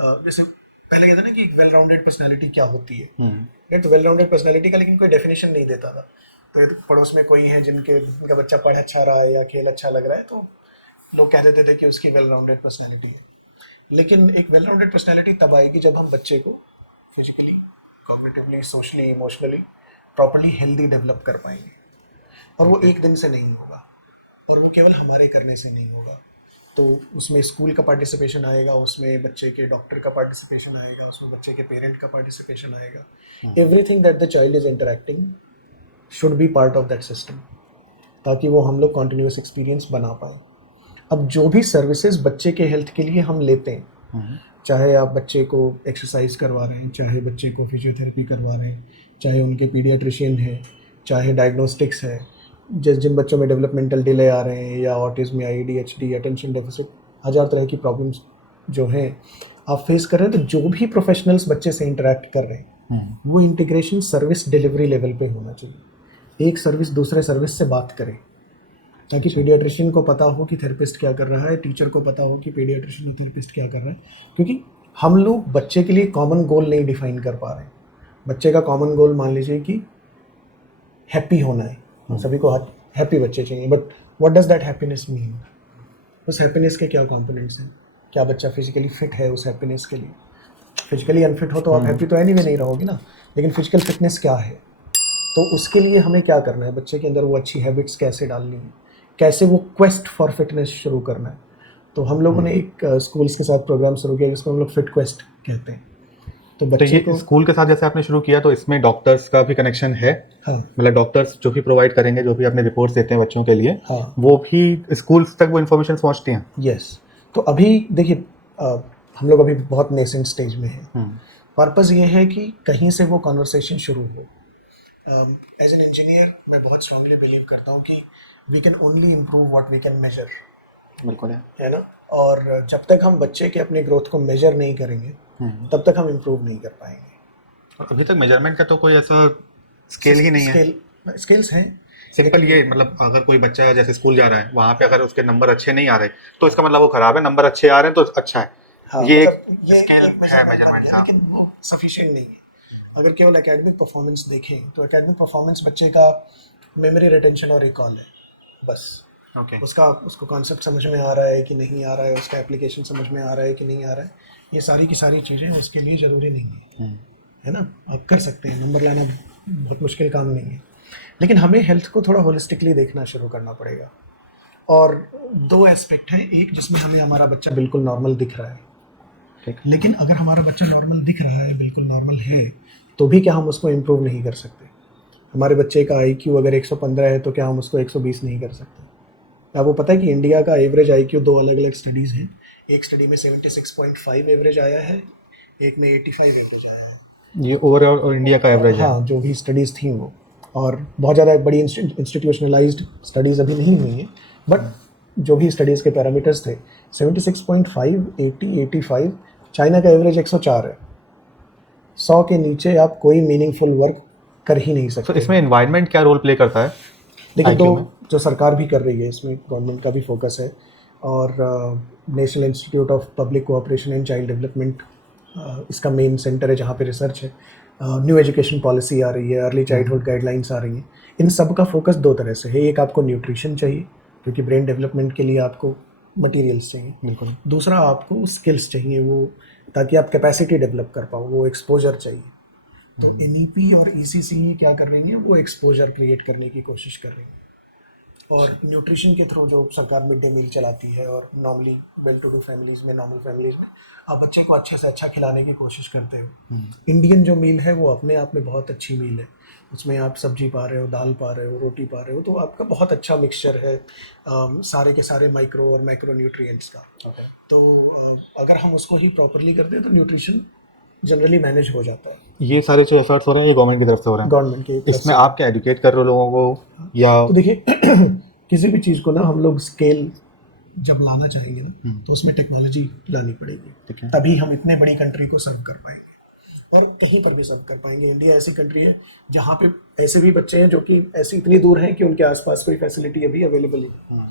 जैसे पहले कहते ना कि एक वेल राउंडेड पर्सनैलिटी क्या होती है, तो वेल राउंडेड पर्सनैलिटी का लेकिन कोई डेफिनेशन नहीं देता था, तो पड़ोस में कोई है जिनका बच्चा पढ़ अच्छा रहा है या खेल अच्छा लग रहा है, तो लोग कह देते थे कि उसकी वेल राउंडेड पर्सनैलिटी है, लेकिन एक वेल राउंडेड पर्सनैलिटी तब आएगी जब हम बच्चे को physically, cognitively, socially, emotionally properly healthy develop कर पाएंगे। और वो एक दिन से नहीं होगा, और वो केवल हमारे करने से नहीं होगा। तो उसमें स्कूल का पार्टिसिपेशन आएगा, उसमें बच्चे के डॉक्टर का पार्टिसिपेशन आएगा, उसमें बच्चे के पेरेंट का पार्टिसिपेशन आएगा। Everything that the child is interacting should be part of that system, ताकि वो हम लोग कॉन्टिन्यूस एक्सपीरियंस बना पाएँ। अब जो भी सर्विसेज बच्चे के हेल्थ के लिए हम लेते हैं, चाहे आप बच्चे को एक्सरसाइज करवा रहे हैं, चाहे बच्चे को फिजियोथेरेपी करवा रहे हैं, चाहे उनके पीडियाट्रिशियन है, चाहे डायग्नोस्टिक्स है, जिन बच्चों में डेवलपमेंटल डिले आ रहे हैं या ऑटिज्म या ADHD, अटेंशन डेफिसिट, हज़ार तरह की प्रॉब्लम्स जो हैं आप फेस कर रहे हैं, तो जो भी प्रोफेशनल्स बच्चे से इंटरेक्ट कर रहे हैं वो इंटीग्रेशन सर्विस डिलीवरी लेवल पे होना चाहिए। एक सर्विस दूसरे सर्विस से बात करे, ताकि पीडियाट्रिशियन को पता हो कि थेरेपिस्ट क्या कर रहा है, टीचर को पता हो कि पीडियाट्रिशियन थेरेपिस्ट क्या कर रहा है। क्योंकि हम लोग बच्चे के लिए कॉमन गोल नहीं डिफाइन कर पा रहे हैं। बच्चे का कॉमन गोल मान लीजिए कि हैप्पी होना है, सभी को हैप्पी बच्चे चाहिए, but what does that happiness mean? उस हैप्पीनेस के क्या कंपोनेंट्स हैं? क्या बच्चा फिजिकली फिट है उस हैप्पीनेस के लिए? फिजिकली अनफिट हो तो आप हैप्पी तो एनीवे नहीं रहोगे ना, लेकिन फिजिकल फिटनेस क्या है? तो उसके लिए हमें क्या करना है, बच्चे के अंदर वो अच्छी हैबिट्स कैसे डालनी है, कैसे वो क्वेस्ट फॉर फिटनेस शुरू करना है। तो हम लोगों ने एक स्कूल्स के साथ प्रोग्राम शुरू किया जिसको हम लोग फिट क्वेस्ट कहते हैं। तो तो बच्चे ये को स्कूल के साथ जैसे आपने शुरू किया, तो इसमें डॉक्टर्स का भी कनेक्शन है? हाँ मतलब डॉक्टर्स जो भी प्रोवाइड करेंगे, जो भी अपने रिपोर्ट्स देते हैं बच्चों के लिए, हाँ वो भी स्कूल्स तक वो इन्फॉर्मेशन पहुंचती हैं? यस। तो अभी देखिए हम लोग अभी बहुत नेसेंट स्टेज में हैं। पर्पज़ ये है कि कहीं से वो कॉन्वर्सेशन शुरू हो। एज एन इंजीनियर मैं बहुत स्ट्रांगली बिलीव करता हूँ कि we can only improve what we can measure, बिल्कुल है ना। और जब तक हम बच्चे के अपने ग्रोथ को मेजर नहीं करेंगे तब तक हम इम्प्रूव नहीं कर पाएंगे। और अभी तक मेजरमेंट का तो कोई ऐसा स्केल ही नहीं है। स्किल्स हैं। सिंपल ये, मतलब अगर कोई बच्चा जैसे स्कूल जा रहा है, वहाँ पे अगर उसके नंबर अच्छे नहीं आ रहे तो इसका मतलब वो खराब है, नंबर अच्छे आ रहे हैं तो अच्छा है। हाँ, ये मतलब एक स्केल है मेजरमेंट का। लेकिन वो सफिशिएंट नहीं है। अगर केवल एकेडमिक परफॉर्मेंस देखें तो एकेडमिक परफॉर्मेंस बच्चे का मेमोरी रिटेंशन और रिकॉल है, बस। ओके। उसको कॉन्सेप्ट समझ में आ रहा है कि नहीं आ रहा है, उसका एप्लीकेशन समझ में आ रहा है कि नहीं आ रहा है, ये सारी की सारी चीज़ें उसके लिए ज़रूरी नहीं है ना। आप कर सकते हैं, नंबर लाना बहुत मुश्किल काम नहीं है, लेकिन हमें हेल्थ को थोड़ा होलिस्टिकली देखना शुरू करना पड़ेगा। और दो एस्पेक्ट हैं, एक जिसमें हमें हमारा बच्चा बिल्कुल नॉर्मल दिख रहा है, लेकिन अगर हमारा बच्चा नॉर्मल दिख रहा है, बिल्कुल नॉर्मल है, तो भी क्या हम उसको इम्प्रूव नहीं कर सकते? हमारे बच्चे का IQ अगर 115 है तो क्या हम उसको 120 नहीं कर सकते? आपको पता है कि इंडिया का एवरेज IQ दो अलग अलग स्टडीज़ हैं। एक स्टडी में 76.5 एवरेज आया है, एक में 85 एवरेज आया है। ये ओवरऑल इंडिया का एवरेज है? हाँ, जो भी स्टडीज़ थी वो, और बहुत ज़्यादा बड़ी इंस्टीट्यूशनलाइज्ड स्टडीज़ अभी नहीं हुई हैं, बट जो भी स्टडीज़ के पैरामीटर्स थे 76.5, 80, 85, चाइना का एवरेज 104 है। 100 के नीचे आप कोई मीनिंगफुल वर्क कर ही नहीं तो सकते। इसमें एनवायरनमेंट क्या रोल प्ले करता है? लेकिन IQ तो में? जो सरकार भी कर रही है, इसमें गवर्नमेंट का भी फोकस है, और national institute of public cooperation and child development इसका मेन सेंटर है जहाँ पे रिसर्च है। न्यू एजुकेशन पॉलिसी आ रही है, अर्ली चाइल्डहुड गाइडलाइंस आ रही हैं। इन सब का फोकस दो तरह से है। एक, आपको न्यूट्रिशन चाहिए क्योंकि ब्रेन डेवलपमेंट के लिए आपको मटेरियल्स चाहिए। बिल्कुल। दूसरा, आपको स्किल्स चाहिए, वो ताकि आप कैपेसिटी डेवलप कर पाओ, वो एक्सपोजर चाहिए। तो NEP और ECCE क्या कर रही है, वो एक्सपोजर क्रिएट करने की कोशिश कर रही है। और न्यूट्रिशन के थ्रू जो सरकार मिड डे मील चलाती है, और normally well to do families में, नॉर्मल फैमिलीज़ में आप बच्चे को अच्छे से अच्छा खिलाने की कोशिश करते हो। इंडियन जो मील है वो अपने आप में बहुत अच्छी मील है। उसमें आप सब्जी पा रहे हो, दाल पा रहे हो, रोटी पा रहे हो, तो आपका बहुत अच्छा मिक्सचर है सारे के सारे माइक्रो और मैक्रो न्यूट्रिएंट्स का। तो अगर हम उसको ही प्रॉपरली करते हैं तो न्यूट्रिशन जनरली मैनेज हो जाता है। ये सारे जो एफर्ट्स हो रहे हैं ये गवर्नमेंट की तरफ से हो रहे हैं? गवर्नमेंट के तरफ इसमें से। आप क्या एडुकेट कर रहे हो लोगों को, या? तो देखिए किसी भी चीज़ को ना हम लोग स्केल जब लाना चाहेंगे ना, तो उसमें टेक्नोलॉजी लानी पड़ेगी, तभी हम इतने बड़ी कंट्री को सर्व कर पाएंगे, और कहीं पर भी सर्व कर पाएंगे। इंडिया ऐसी कंट्री है जहाँ पे ऐसे भी बच्चे हैं जो कि ऐसी इतनी दूर हैं कि उनके आसपास कोई फैसिलिटी अभी अवेलेबल नहीं है।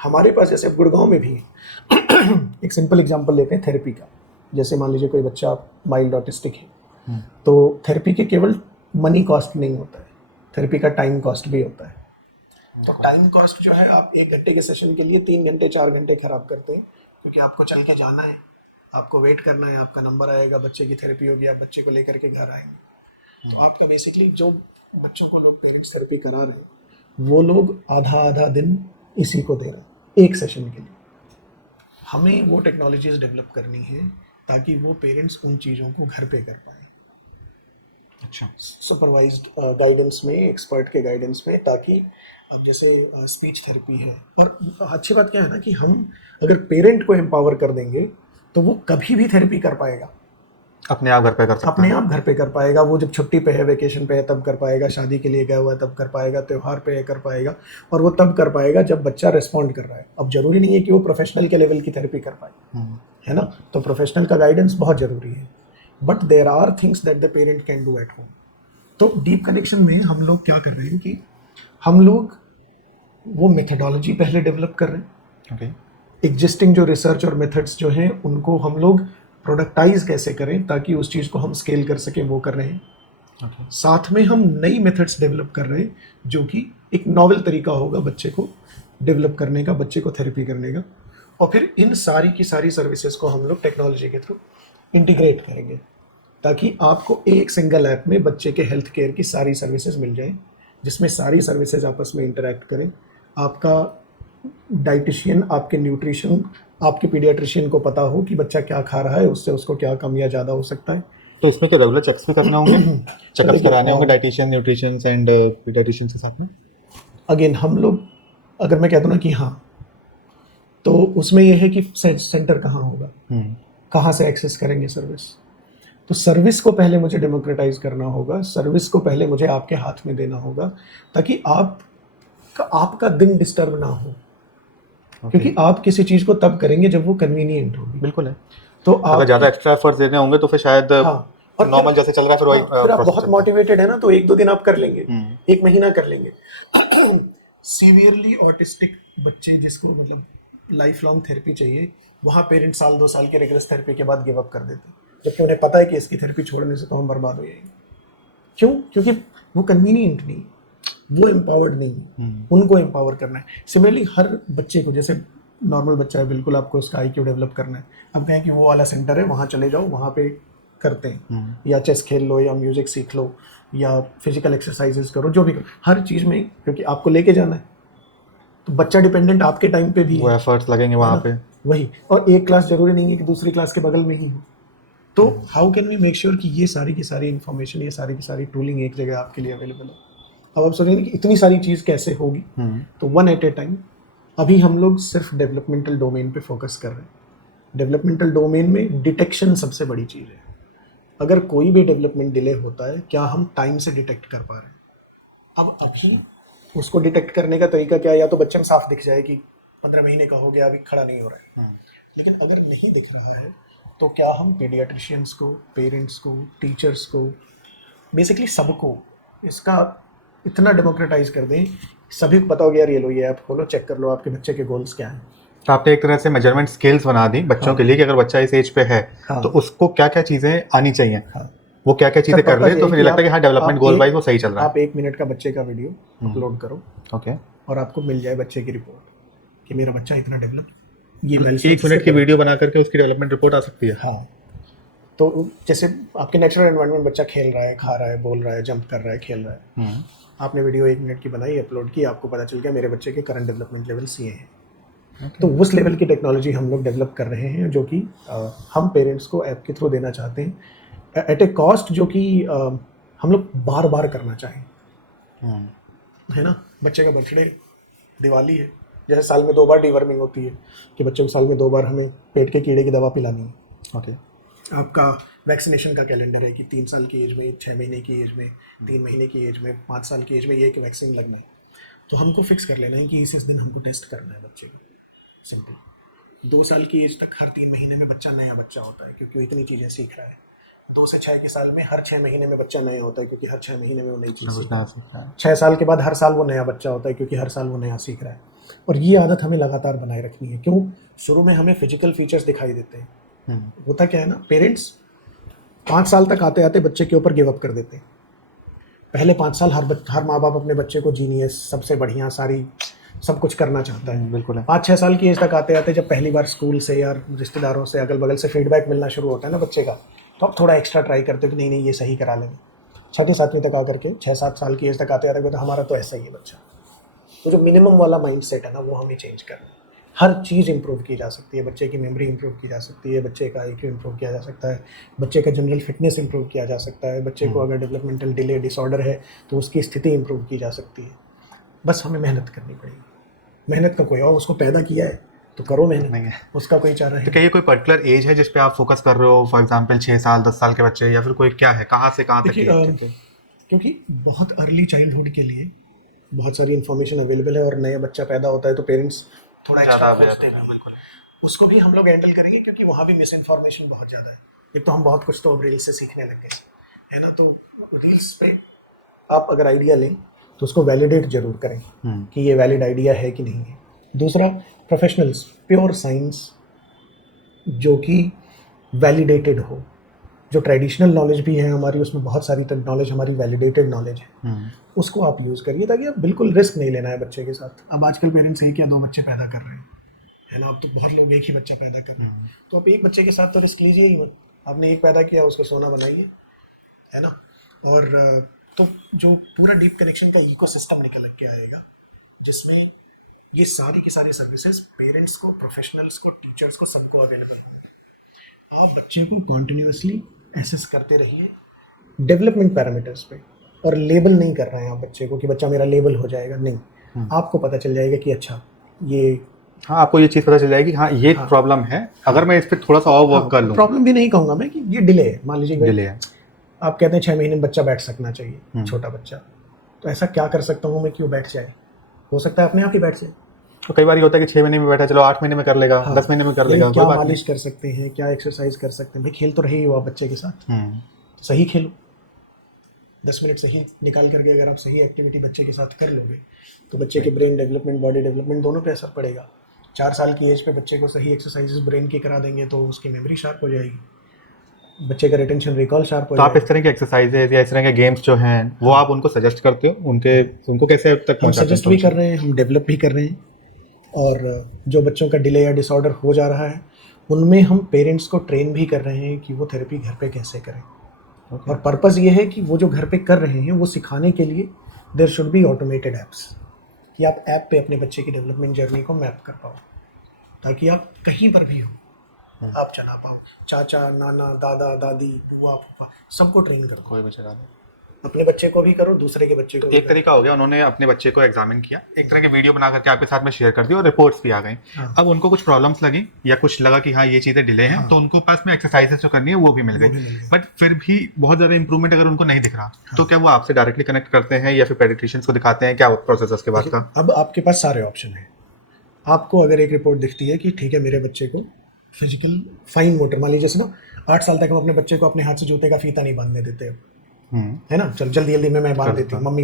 हमारे पास जैसे गुड़गांव में भी है। एक सिंपल एग्जांपल लेते हैं थेरेपी का। जैसे मान लीजिए कोई बच्चा माइल्ड ऑटिस्टिक है, तो थेरेपी के केवल मनी कॉस्ट नहीं होता है, थेरेपी का टाइम कॉस्ट भी होता है। तो टाइम कॉस्ट जो है, आप 1 घंटे के सेशन के लिए 3 घंटे 4 घंटे खराब करते हैं, क्योंकि आपको चल के जाना है, आपको वेट करना है, आपका नंबर आएगा, बच्चे की थेरेपी होगी, आप बच्चे को लेकर के घर आएंगे। तो आपका बेसिकली जो बच्चों को लोग पेरेंट्स थेरेपी करा रहे हैं, वो लोग आधा आधा दिन इसी को दे रहे हैं एक सेशन के लिए। हमें वो टेक्नोलॉजीज डेवलप करनी है ताकि वो पेरेंट्स उन चीज़ों को घर पे कर पाए, अच्छा। सुपरवाइज्ड गाइडेंस में, एक्सपर्ट के गाइडेंस में, ताकि अब जैसे स्पीच थेरेपी है। और अच्छी बात क्या है ना कि हम अगर पेरेंट को एम्पावर कर देंगे तो वो कभी भी थेरेपी कर पाएगा, अपने आप घर पे कर सकता अपने है। आप घर पे कर पाएगा। वो जब छुट्टी पे है, वेकेशन पे है, तब कर पाएगा, शादी के लिए गया हुआ है तब कर पाएगा, त्यौहार पे है कर पाएगा, और वो तब कर पाएगा जब बच्चा रिस्पॉन्ड कर रहा है। अब जरूरी नहीं है कि वो प्रोफेशनल के लेवल की थेरेपी कर पाए, है ना, तो प्रोफेशनल का गाइडेंस बहुत जरूरी है, but there are things that the parent can do at home. तो डीप कनेक्शन में हम लोग क्या कर रहे हैं कि हम लोग वो मेथडोलॉजी पहले डेवलप कर रहे हैं। ओके। एग्जिस्टिंग जो रिसर्च और मेथड्स जो हैं उनको हम लोग प्रोडक्टाइज कैसे करें ताकि उस चीज़ को हम स्केल कर सकें, वो कर रहे हैं। ओके। साथ में हम नई मेथड्स डेवलप कर रहे हैं जो कि एक नॉवेल तरीका होगा बच्चे को डेवलप करने का, बच्चे को थेरेपी करने का। और फिर इन सारी की सारी सर्विसेज को हम लोग टेक्नोलॉजी के थ्रू इंटीग्रेट करेंगे ताकि आपको एक सिंगल ऐप में बच्चे के हेल्थ केयर की सारी सर्विसेज मिल जाएं, जिसमें सारी सर्विसेज आपस में इंटरेक्ट करें। आपका डाइटिशियन, आपके न्यूट्रिशन, आपके पीडियाट्रिशियन को पता हो कि बच्चा क्या खा रहा है, उससे उसको क्या कम या ज़्यादा हो सकता है। तो इसमें क्या रेगुलर चेक्स भी करने होंगे? चेकअप्स देखिए, कराने होंगे डाइटिशियन, न्यूट्रिशंस एंड पीडियाट्रिशियन के साथ में? अगेन हम लोग, अगर मैं कह दूँ ना कि हाँ, तो उसमें यह है कि सेंटर कहाँ होगा, कहाँ से एक्सेस करेंगे सर्विस। तो सर्विस को पहले मुझे डेमोक्रेटाइज करना होगा, सर्विस को पहले मुझे आपके हाथ में देना होगा ताकि आपका दिन डिस्टर्ब ना हो। क्योंकि आप किसी चीज़ को तब करेंगे जब वो कन्वीनियंट होगी। बिल्कुल है। तो अगर आप ज़्यादा एक्स्ट्रा एफर्ट्स देने होंगे तो फिर शायद हाँ, और नॉर्मल जैसे चल रहा है फिर वही फिर आप process बहुत चलता है। मोटिवेटेड है ना, तो 1-2 दिन आप कर लेंगे, 1 महीना कर लेंगे। सीवियरली ऑटिस्टिक बच्चे जिसको मतलब लाइफ लॉन्ग थेरेपी चाहिए, वहाँ पेरेंट्स 1-2 साल के रिग्रेस थेरेपी के बाद गिव अप कर देते हैं, जबकि उन्हें पता है कि इसकी थेरेपी छोड़ने से तो हम बर्बाद हो जाएंगे। क्यों? क्योंकि वो कन्वीनियंट नहीं, वो एम्पावर्ड नहीं, उनको एम्पावर करना है। सिमिलरली हर बच्चे को, जैसे नॉर्मल बच्चा है, बिल्कुल आपको उसका IQ डेवलप करना है, अब कहें कि वो वाला सेंटर है, वहाँ चले जाओ, वहाँ पे करते हैं, या चेस खेल लो, या म्यूजिक सीख लो, या फिजिकल एक्सरसाइजेस करो, जो भी करो, हर चीज़ में, क्योंकि आपको लेके जाना है, तो बच्चा डिपेंडेंट आपके टाइम पे भी वो है, एफर्ट्स लगेंगे वहाँ पे। वही। और एक क्लास जरूरी नहीं है कि दूसरी क्लास के बगल में ही हो। तो how can we make sure कि ये सारी की सारी इन्फॉर्मेशन, ये सारी की सारी टूलिंग एक जगह आपके लिए अवेलेबल हो। अब आप सोचेंगे कि इतनी सारी चीज़ कैसे होगी, तो वन एट ए टाइम। अभी हम लोग सिर्फ डेवलपमेंटल डोमेन पे फोकस कर रहे हैं। डेवलपमेंटल डोमेन में डिटेक्शन सबसे बड़ी चीज़ है। अगर कोई भी डेवलपमेंट डिले होता है, क्या हम टाइम से डिटेक्ट कर पा रहे हैं? अब अभी उसको डिटेक्ट करने का तरीका क्या है? या तो बच्चे में साफ दिख जाए कि 15 महीने का हो गया, अभी खड़ा नहीं हो रहा है। लेकिन अगर नहीं दिख रहा है तो क्या हम पीडियाट्रिशियंस को, पेरेंट्स को, टीचर्स को, बेसिकली सबको इसका इतना डेमोक्रेटाइज कर दें, सभी को पता हो गया, यार ये लो, ये ऐप खोलो, चेक कर लो आपके बच्चे के गोल्स क्या हैं। तो आपने एक तरह से मेजरमेंट स्केल्स बना दी बच्चों के लिए कि अगर बच्चा इस एज पे है तो उसको क्या क्या चीज़ें आनी चाहिए, वो क्या क्या चीज़ें कर ले, तो फिर लगता है कि हाँ डेवलपमेंट गोल वाइज वो सही चल रहा है। आप 1 मिनट का बच्चे का वीडियो अपलोड करो, ओके, और आपको मिल जाए बच्चे की रिपोर्ट कि मेरा बच्चा इतना डेवलप, ये 1 मिनट की वीडियो बना करके उसकी डेवलपमेंट रिपोर्ट आ सकती है। हाँ, तो जैसे आपके नेचुरल एनवायरनमेंट, बच्चा खेल रहा है, खा रहा है, बोल रहा है, जंप कर रहा है, खेल रहा है, आपने वीडियो 1 मिनट की बनाई, अपलोड की, आपको पता चल गया मेरे बच्चे के करंट डेवलपमेंट लेवल्स ये हैं। तो उस लेवल की टेक्नोलॉजी हम लोग डेवलप कर रहे हैं, जो कि हम पेरेंट्स को ऐप के थ्रू देना चाहते हैं एट ए कॉस्ट जो कि हम लोग बार बार करना चाहें, है ना। बच्चे का बर्थडे, दिवाली है, जैसे साल में 2 बार डीवर्मिंग होती है कि बच्चों को साल में 2 बार हमें पेट के कीड़े की दवा पिलानी है। ओके, आपका वैक्सीनेशन का कैलेंडर है कि 3 साल की एज में, 6 महीने की एज में, 3 महीने की एज में, 5 साल की एज में ये एक वैक्सीन लगना है। तो हमको फिक्स कर लेना है कि इस दिन हमको टेस्ट करना है बच्चे को। सिंपल। 2 साल की एज तक हर 3 महीने में बच्चा नया बच्चा होता है, क्योंकि वो इतनी चीज़ें सीख रहा है। 2 से 6 के साल में हर 6 महीने में बच्चा नया होता है, क्योंकि हर 6 महीने में वो नई चीज़ सीख रहा है। 6 साल के बाद हर साल वो नया बच्चा होता है, क्योंकि हर साल वो नया सीख रहा है। और ये आदत हमें लगातार बनाए रखनी है। क्यों? शुरू में हमें फिजिकल फीचर्स दिखाई देते हैं। होता क्या है ना, पेरेंट्स 5 साल तक आते आते बच्चे के ऊपर गिव अप कर देते हैं पहले 5 साल हर माँ बाप अपने बच्चे को जीनियस, सबसे बढ़िया, सारी सब कुछ करना चाहता है। बिल्कुल है। 5-6 साल की एज तक आते आते जब पहली बार स्कूल से या रिश्तेदारों से अगल बगल से फीडबैक मिलना शुरू होता है ना बच्चे का, तो आप थोड़ा एक्स्ट्रा ट्राई करते हो कि नहीं नहीं ये सही करा लेंगे। 6वीं-7वीं तक आकर के 6-7 साल की एज तक आते आते तो हमारा तो ऐसा ही है बच्चा। तो जो मिनिमम वाला माइंड सेट है ना वो हमें चेंज करना है। हर चीज़ इंप्रूव की जा सकती है, बच्चे की मेमोरी इंप्रूव की जा सकती है, बच्चे का IQ इंप्रूव किया जा सकता है, बच्चे का जनरल फिटनेस इंप्रूव किया जा सकता है, बच्चे को अगर डेवलपमेंटल डिले डिसऑर्डर है तो उसकी स्थिति इंप्रूव की जा सकती है। बस हमें मेहनत करनी पड़ेगी। मेहनत का कोई और उसको पैदा किया है तो करो मेहनत, नहीं है। उसका कोई चारा तो है। क्या ये कोई पर्टिकुलर एज है जिस पे आप फोकस कर रहे हो, फॉर एग्जांपल 6 साल 10 साल के बच्चे, या फिर कोई क्या है, कहाँ से कहाँ तक की देखिए चीज़ें? क्योंकि बहुत अर्ली चाइल्डहुड के लिए बहुत सारी इन्फॉर्मेशन अवेलेबल है और नया बच्चा पैदा होता है तो पेरेंट्स थोड़ा एक्स्ट्रा ज़्यादा aware खोजते होते हैं। हैं, बिल्कुल। उसको भी हम लोग हैंडल करेंगे क्योंकि वहाँ भी मिस इन्फॉर्मेशन बहुत ज़्यादा है। एक तो हम बहुत कुछ तो रील्स से सीखने लग गए है ना, तो रील्स पे आप अगर आइडिया लें तो उसको वैलिडेट जरूर करें कि ये वैलिड आइडिया है कि नहीं है। दूसरा, प्रोफेशनल्स, प्योर साइंस जो कि वैलिडेटेड हो, जो ट्रेडिशनल नॉलेज भी है हमारी, उसमें बहुत सारी नॉलेज हमारी वैलिडेटेड नॉलेज है, उसको आप यूज़ करिए ताकि आप बिल्कुल रिस्क नहीं लेना है बच्चे के साथ। अब आजकल पेरेंट्स एक या 2 बच्चे पैदा कर रहे हैं है ना, अब तो बहुत लोग एक ही बच्चा पैदा कर रहे हैं, तो आप एक बच्चे के साथ तो रिस्क लीजिए ही मत। आपने एक पैदा किया उसको सोना बनाइए है ना। और तो जो पूरा डीप कनेक्शन का इकोसिस्टम निकल के आएगा जिसमें ये सारी की सारी सर्विसेज पेरेंट्स को, प्रोफेशनल्स को, टीचर्स को, सबको अवेलेबल होंगे। आप बच्चे को कॉन्टिन्यूसली एसेस करते रहिए डेवलपमेंट पैरामीटर्स पे, और लेबल नहीं कर रहे हैं आप बच्चे को कि बच्चा मेरा लेबल हो जाएगा, नहीं। आपको पता चल जाएगा कि अच्छा ये, हाँ, आपको ये चीज़ पता चल जाएगी, हाँ ये हाँ, प्रॉब्लम है, अगर मैं इस पर थोड़ा सा और वर्क कर लूँ। प्रॉब्लम भी नहीं कहूँगा मैं कि ये डिले है। मान लीजिए डिले है, आप कहते हैं 6 महीने में बच्चा बैठ सकना चाहिए, छोटा बच्चा, तो ऐसा क्या कर सकता हूँ मैं कि वो बैठ जाए? हो सकता है अपने आप ही बैठ जाए। तो कई बार ये होता है कि 6 महीने में बैठा, चलो 8 महीने में कर लेगा, 10 महीने में कर लेगा, क्या कोई बात मालिश कर सकते हैं, क्या एक्सरसाइज कर सकते हैं, भाई खेल तो रहे ही हो आप बच्चे के साथ, नहीं। सही खेलो। 10 मिनट सही निकाल करके अगर आप सही एक्टिविटी बच्चे के साथ कर लोगे तो बच्चे के ब्रेन डेवलपमेंट, बॉडी डेवलपमेंट दोनों पे असर पड़ेगा। 4 साल की एज पे बच्चे को सही एक्सरसाइजेस ब्रेन की करा देंगे तो उसकी मेमोरी शार्प हो जाएगी, बच्चे का रिटेंशन रिकॉल शार्प हो तो आप जाएगा। इस तरह की एक्सरसाइजेज या इस तरह के गेम्स जो हैं वो आप उनको सजेस्ट करते हो, उनको कैसे तक हम पहुंचाते हैं? सजेस्ट भी कर रहे हैं, हम डेवलप भी कर रहे हैं, और जो बच्चों का डिले या डिसऑर्डर हो जा रहा है उनमें हम पेरेंट्स को ट्रेन भी कर रहे हैं कि वो थेरेपी घर पे कैसे करें। और पर्पज़ ये है कि वो जो घर पे कर रहे हैं वो सिखाने के लिए there should be automated apps, कि आप ऐप पे अपने बच्चे की डेवलपमेंट जर्नी को मैप कर पाओ ताकि आप कहीं पर भी हो आप चला पाओ। चाचा, नाना, दादा, दादी, बुआ, फूफा, सबको ट्रेन कर दो। कोई भी चला दो। अपने बच्चे को भी करो, दूसरे के बच्चे को भी एक करो। तरीका हो गया, उन्होंने अपने बच्चे को एग्जामिन किया, एक तरह की वीडियो बना करके आपके साथ में शेयर कर दी और रिपोर्ट्स भी आ गई। हाँ। अब उनको कुछ प्रॉब्लम्स लगी या कुछ लगा कि हाँ ये चीज़ें डिले हैं, तो उनको पास में एक्सरसाइजेस जो करनी है वो भी मिल गई, बट फिर भी बहुत ज़्यादा इंप्रूवमेंट अगर उनको नहीं दिख रहा, तो क्या वो आपसे डायरेक्टली कनेक्ट करते हैं या फिर पेडिट्रिशियंस को दिखाते हैं? क्या प्रोसेस उसके बाद का? अब आपके पास सारे ऑप्शन हैं। आपको अगर एक रिपोर्ट दिखती है कि ठीक है मेरे बच्चे को फिजिकल फाइन मोटर, मान लीजिए जैसे ना 8 साल तक हम अपने बच्चे को अपने हाथ से जूते का फीता नहीं बांधने देते है ना, चल जल्दी जल्दी में मैं बांध देती हूँ, मम्मी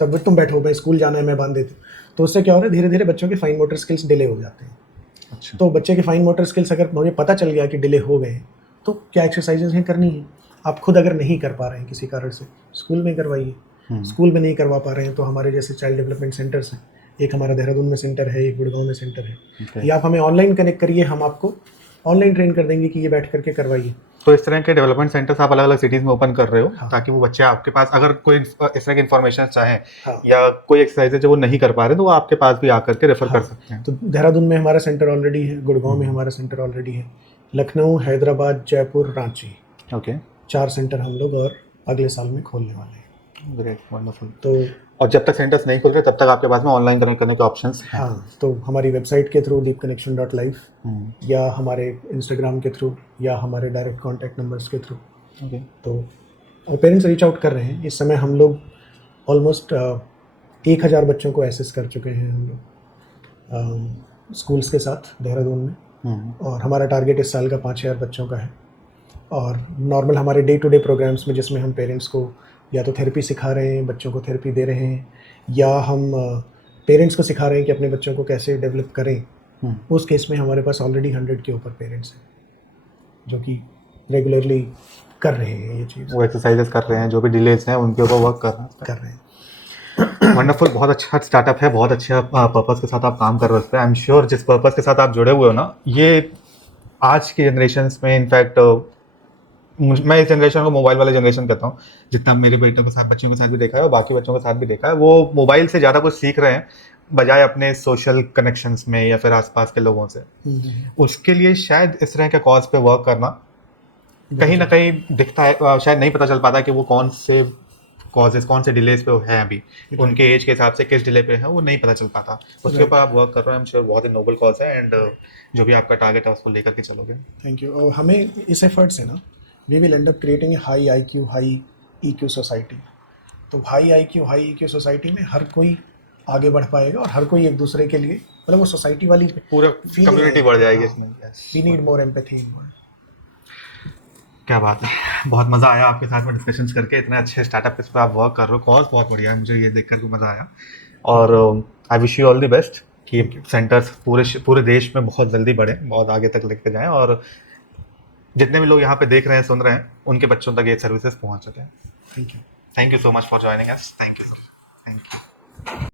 सब तुम बैठो, मैं स्कूल जाना है मैं बांध देती हूँ। तो उससे क्या हो रहा है, धीरे धीरे बच्चों के फाइन मोटर स्किल्स डिले हो जाते हैं। अच्छा। तो बच्चे के फाइन मोटर स्किल्स अगर मुझे पता चल गया कि डिले हो गए हैं तो क्या एक्सरसाइजेज हैं करनी है। आप खुद अगर नहीं कर पा रहे हैं किसी कारण से, स्कूल में करवाइए। स्कूल में नहीं करवा पा रहे हैं तो हमारे जैसे चाइल्ड डेवलपमेंट सेंटर्स हैं, एक हमारा देहरादून में सेंटर है, एक गुड़गांव में सेंटर है। या आप हमें ऑनलाइन कनेक्ट करिए, हम आपको ऑनलाइन ट्रेन कर देंगे कि ये बैठ करके करवाइए। तो इस तरह के डेवलपमेंट सेंटर्स आप अलग अलग सिटीज में ओपन कर रहे हो, ताकि वो बच्चे आपके पास अगर कोई इस तरह की इन्फॉर्मेशन चाहें या कोई एक्सरसाइज जो वो नहीं कर पा रहे तो वो आपके पास भी आकर के रेफर कर सकते हैं। तो देहरादून में हमारा सेंटर ऑलरेडी है, गुड़गांव में हमारा सेंटर ऑलरेडी है, लखनऊ, हैदराबाद, जयपुर, रांची, ओके, 4 सेंटर हम लोग और अगले साल में खोलने वाले हैं। Great, wonderful. तो और जब तक सेंटर्स नहीं खुल रहे तब तक आपके पास में ऑनलाइन कनेक्ट करने के ऑप्शंस हैं? हाँ, तो हमारी वेबसाइट के थ्रू deepconnection.life या हमारे इंस्टाग्राम के थ्रू या हमारे डायरेक्ट कॉन्टैक्ट नंबर्स के थ्रू। ओके। तो पेरेंट्स रीच आउट कर रहे हैं। इस समय हम लोग ऑलमोस्ट 1000 बच्चों को एसेस कर चुके हैं हम लोग स्कूल्स के साथ देहरादून में, और हमारा टारगेट इस साल का 5000 बच्चों का है। और नॉर्मल हमारे डे टू डे प्रोग्राम्स में जिसमें हम पेरेंट्स को या तो थेरेपी सिखा रहे हैं, बच्चों को थेरेपी दे रहे हैं, या हम पेरेंट्स को सिखा रहे हैं कि अपने बच्चों को कैसे डेवलप करें, उस केस में हमारे पास ऑलरेडी 100 के ऊपर पेरेंट्स हैं जो कि रेगुलरली कर रहे हैं ये चीज़, वो एक्सरसाइजेस कर रहे हैं, जो भी डिलेज हैं उनके ऊपर वर्क कर रहे हैं। कर रहे हैं। वंडरफुल, बहुत अच्छा स्टार्टअप है, बहुत अच्छा पर्पस के साथ आप काम कर रहे हो उस पर। आई एम श्योर जिस पर्पस के साथ आप जुड़े हुए हो ना, ये आज की जनरेशन में इनफैक्ट मैं इस जनरेशन को मोबाइल वाले जनरेशन कहता हूँ। जितना मेरे बेटों के साथ, बच्चों के साथ भी देखा है और बाकी बच्चों के साथ भी देखा है, वो मोबाइल से ज़्यादा कुछ सीख रहे हैं बजाय अपने सोशल कनेक्शंस में या फिर आसपास के लोगों से। उसके लिए शायद इस तरह के कॉज पे वर्क करना कहीं ना कहीं दिखता है, शायद नहीं पता चल पाता कि वो कौन से कॉजेज, कौन से डिलेज पे वो है अभी, उनके एज के हिसाब से किस डिले पे है वो नहीं पता चल पाता। उसके ऊपर आप वर्क कर रहे हो, आई एम श्योर बहुत ही नोबल कॉज है, एंड जो भी आपका टारगेट है उसको लेकर के चलोगे। थैंक यू। और हमें इस एफर्ट से ना we will end up creating a high IQ high EQ society. तो high IQ high EQ society में हर कोई आगे बढ़ पाएगा और हर कोई एक दूसरे के लिए, मतलब वो सोसाइटी वाली पूरा feeling कम्युनिटी आएगी। बढ़ जाएगी हाँ, इसमें। We need more empathy in world. क्या बात है, बहुत मज़ा आया आपके साथ में डिस्कशंस करके। इतने अच्छे स्टार्टअप पे आप वर्क कर रहे हो, कॉज बहुत बढ़िया है, मुझे ये देख कर मज़ा आया। और I wish you all the best कि सेंटर्स पूरे देश में बहुत जल्दी बढ़े, बहुत आगे तक लेके जाएं, और जितने भी लोग यहाँ पे देख रहे हैं, सुन रहे हैं, उनके बच्चों तक ये सर्विसेज पहुँच सकें। Thank you. Thank you so much for joining us. Thank you.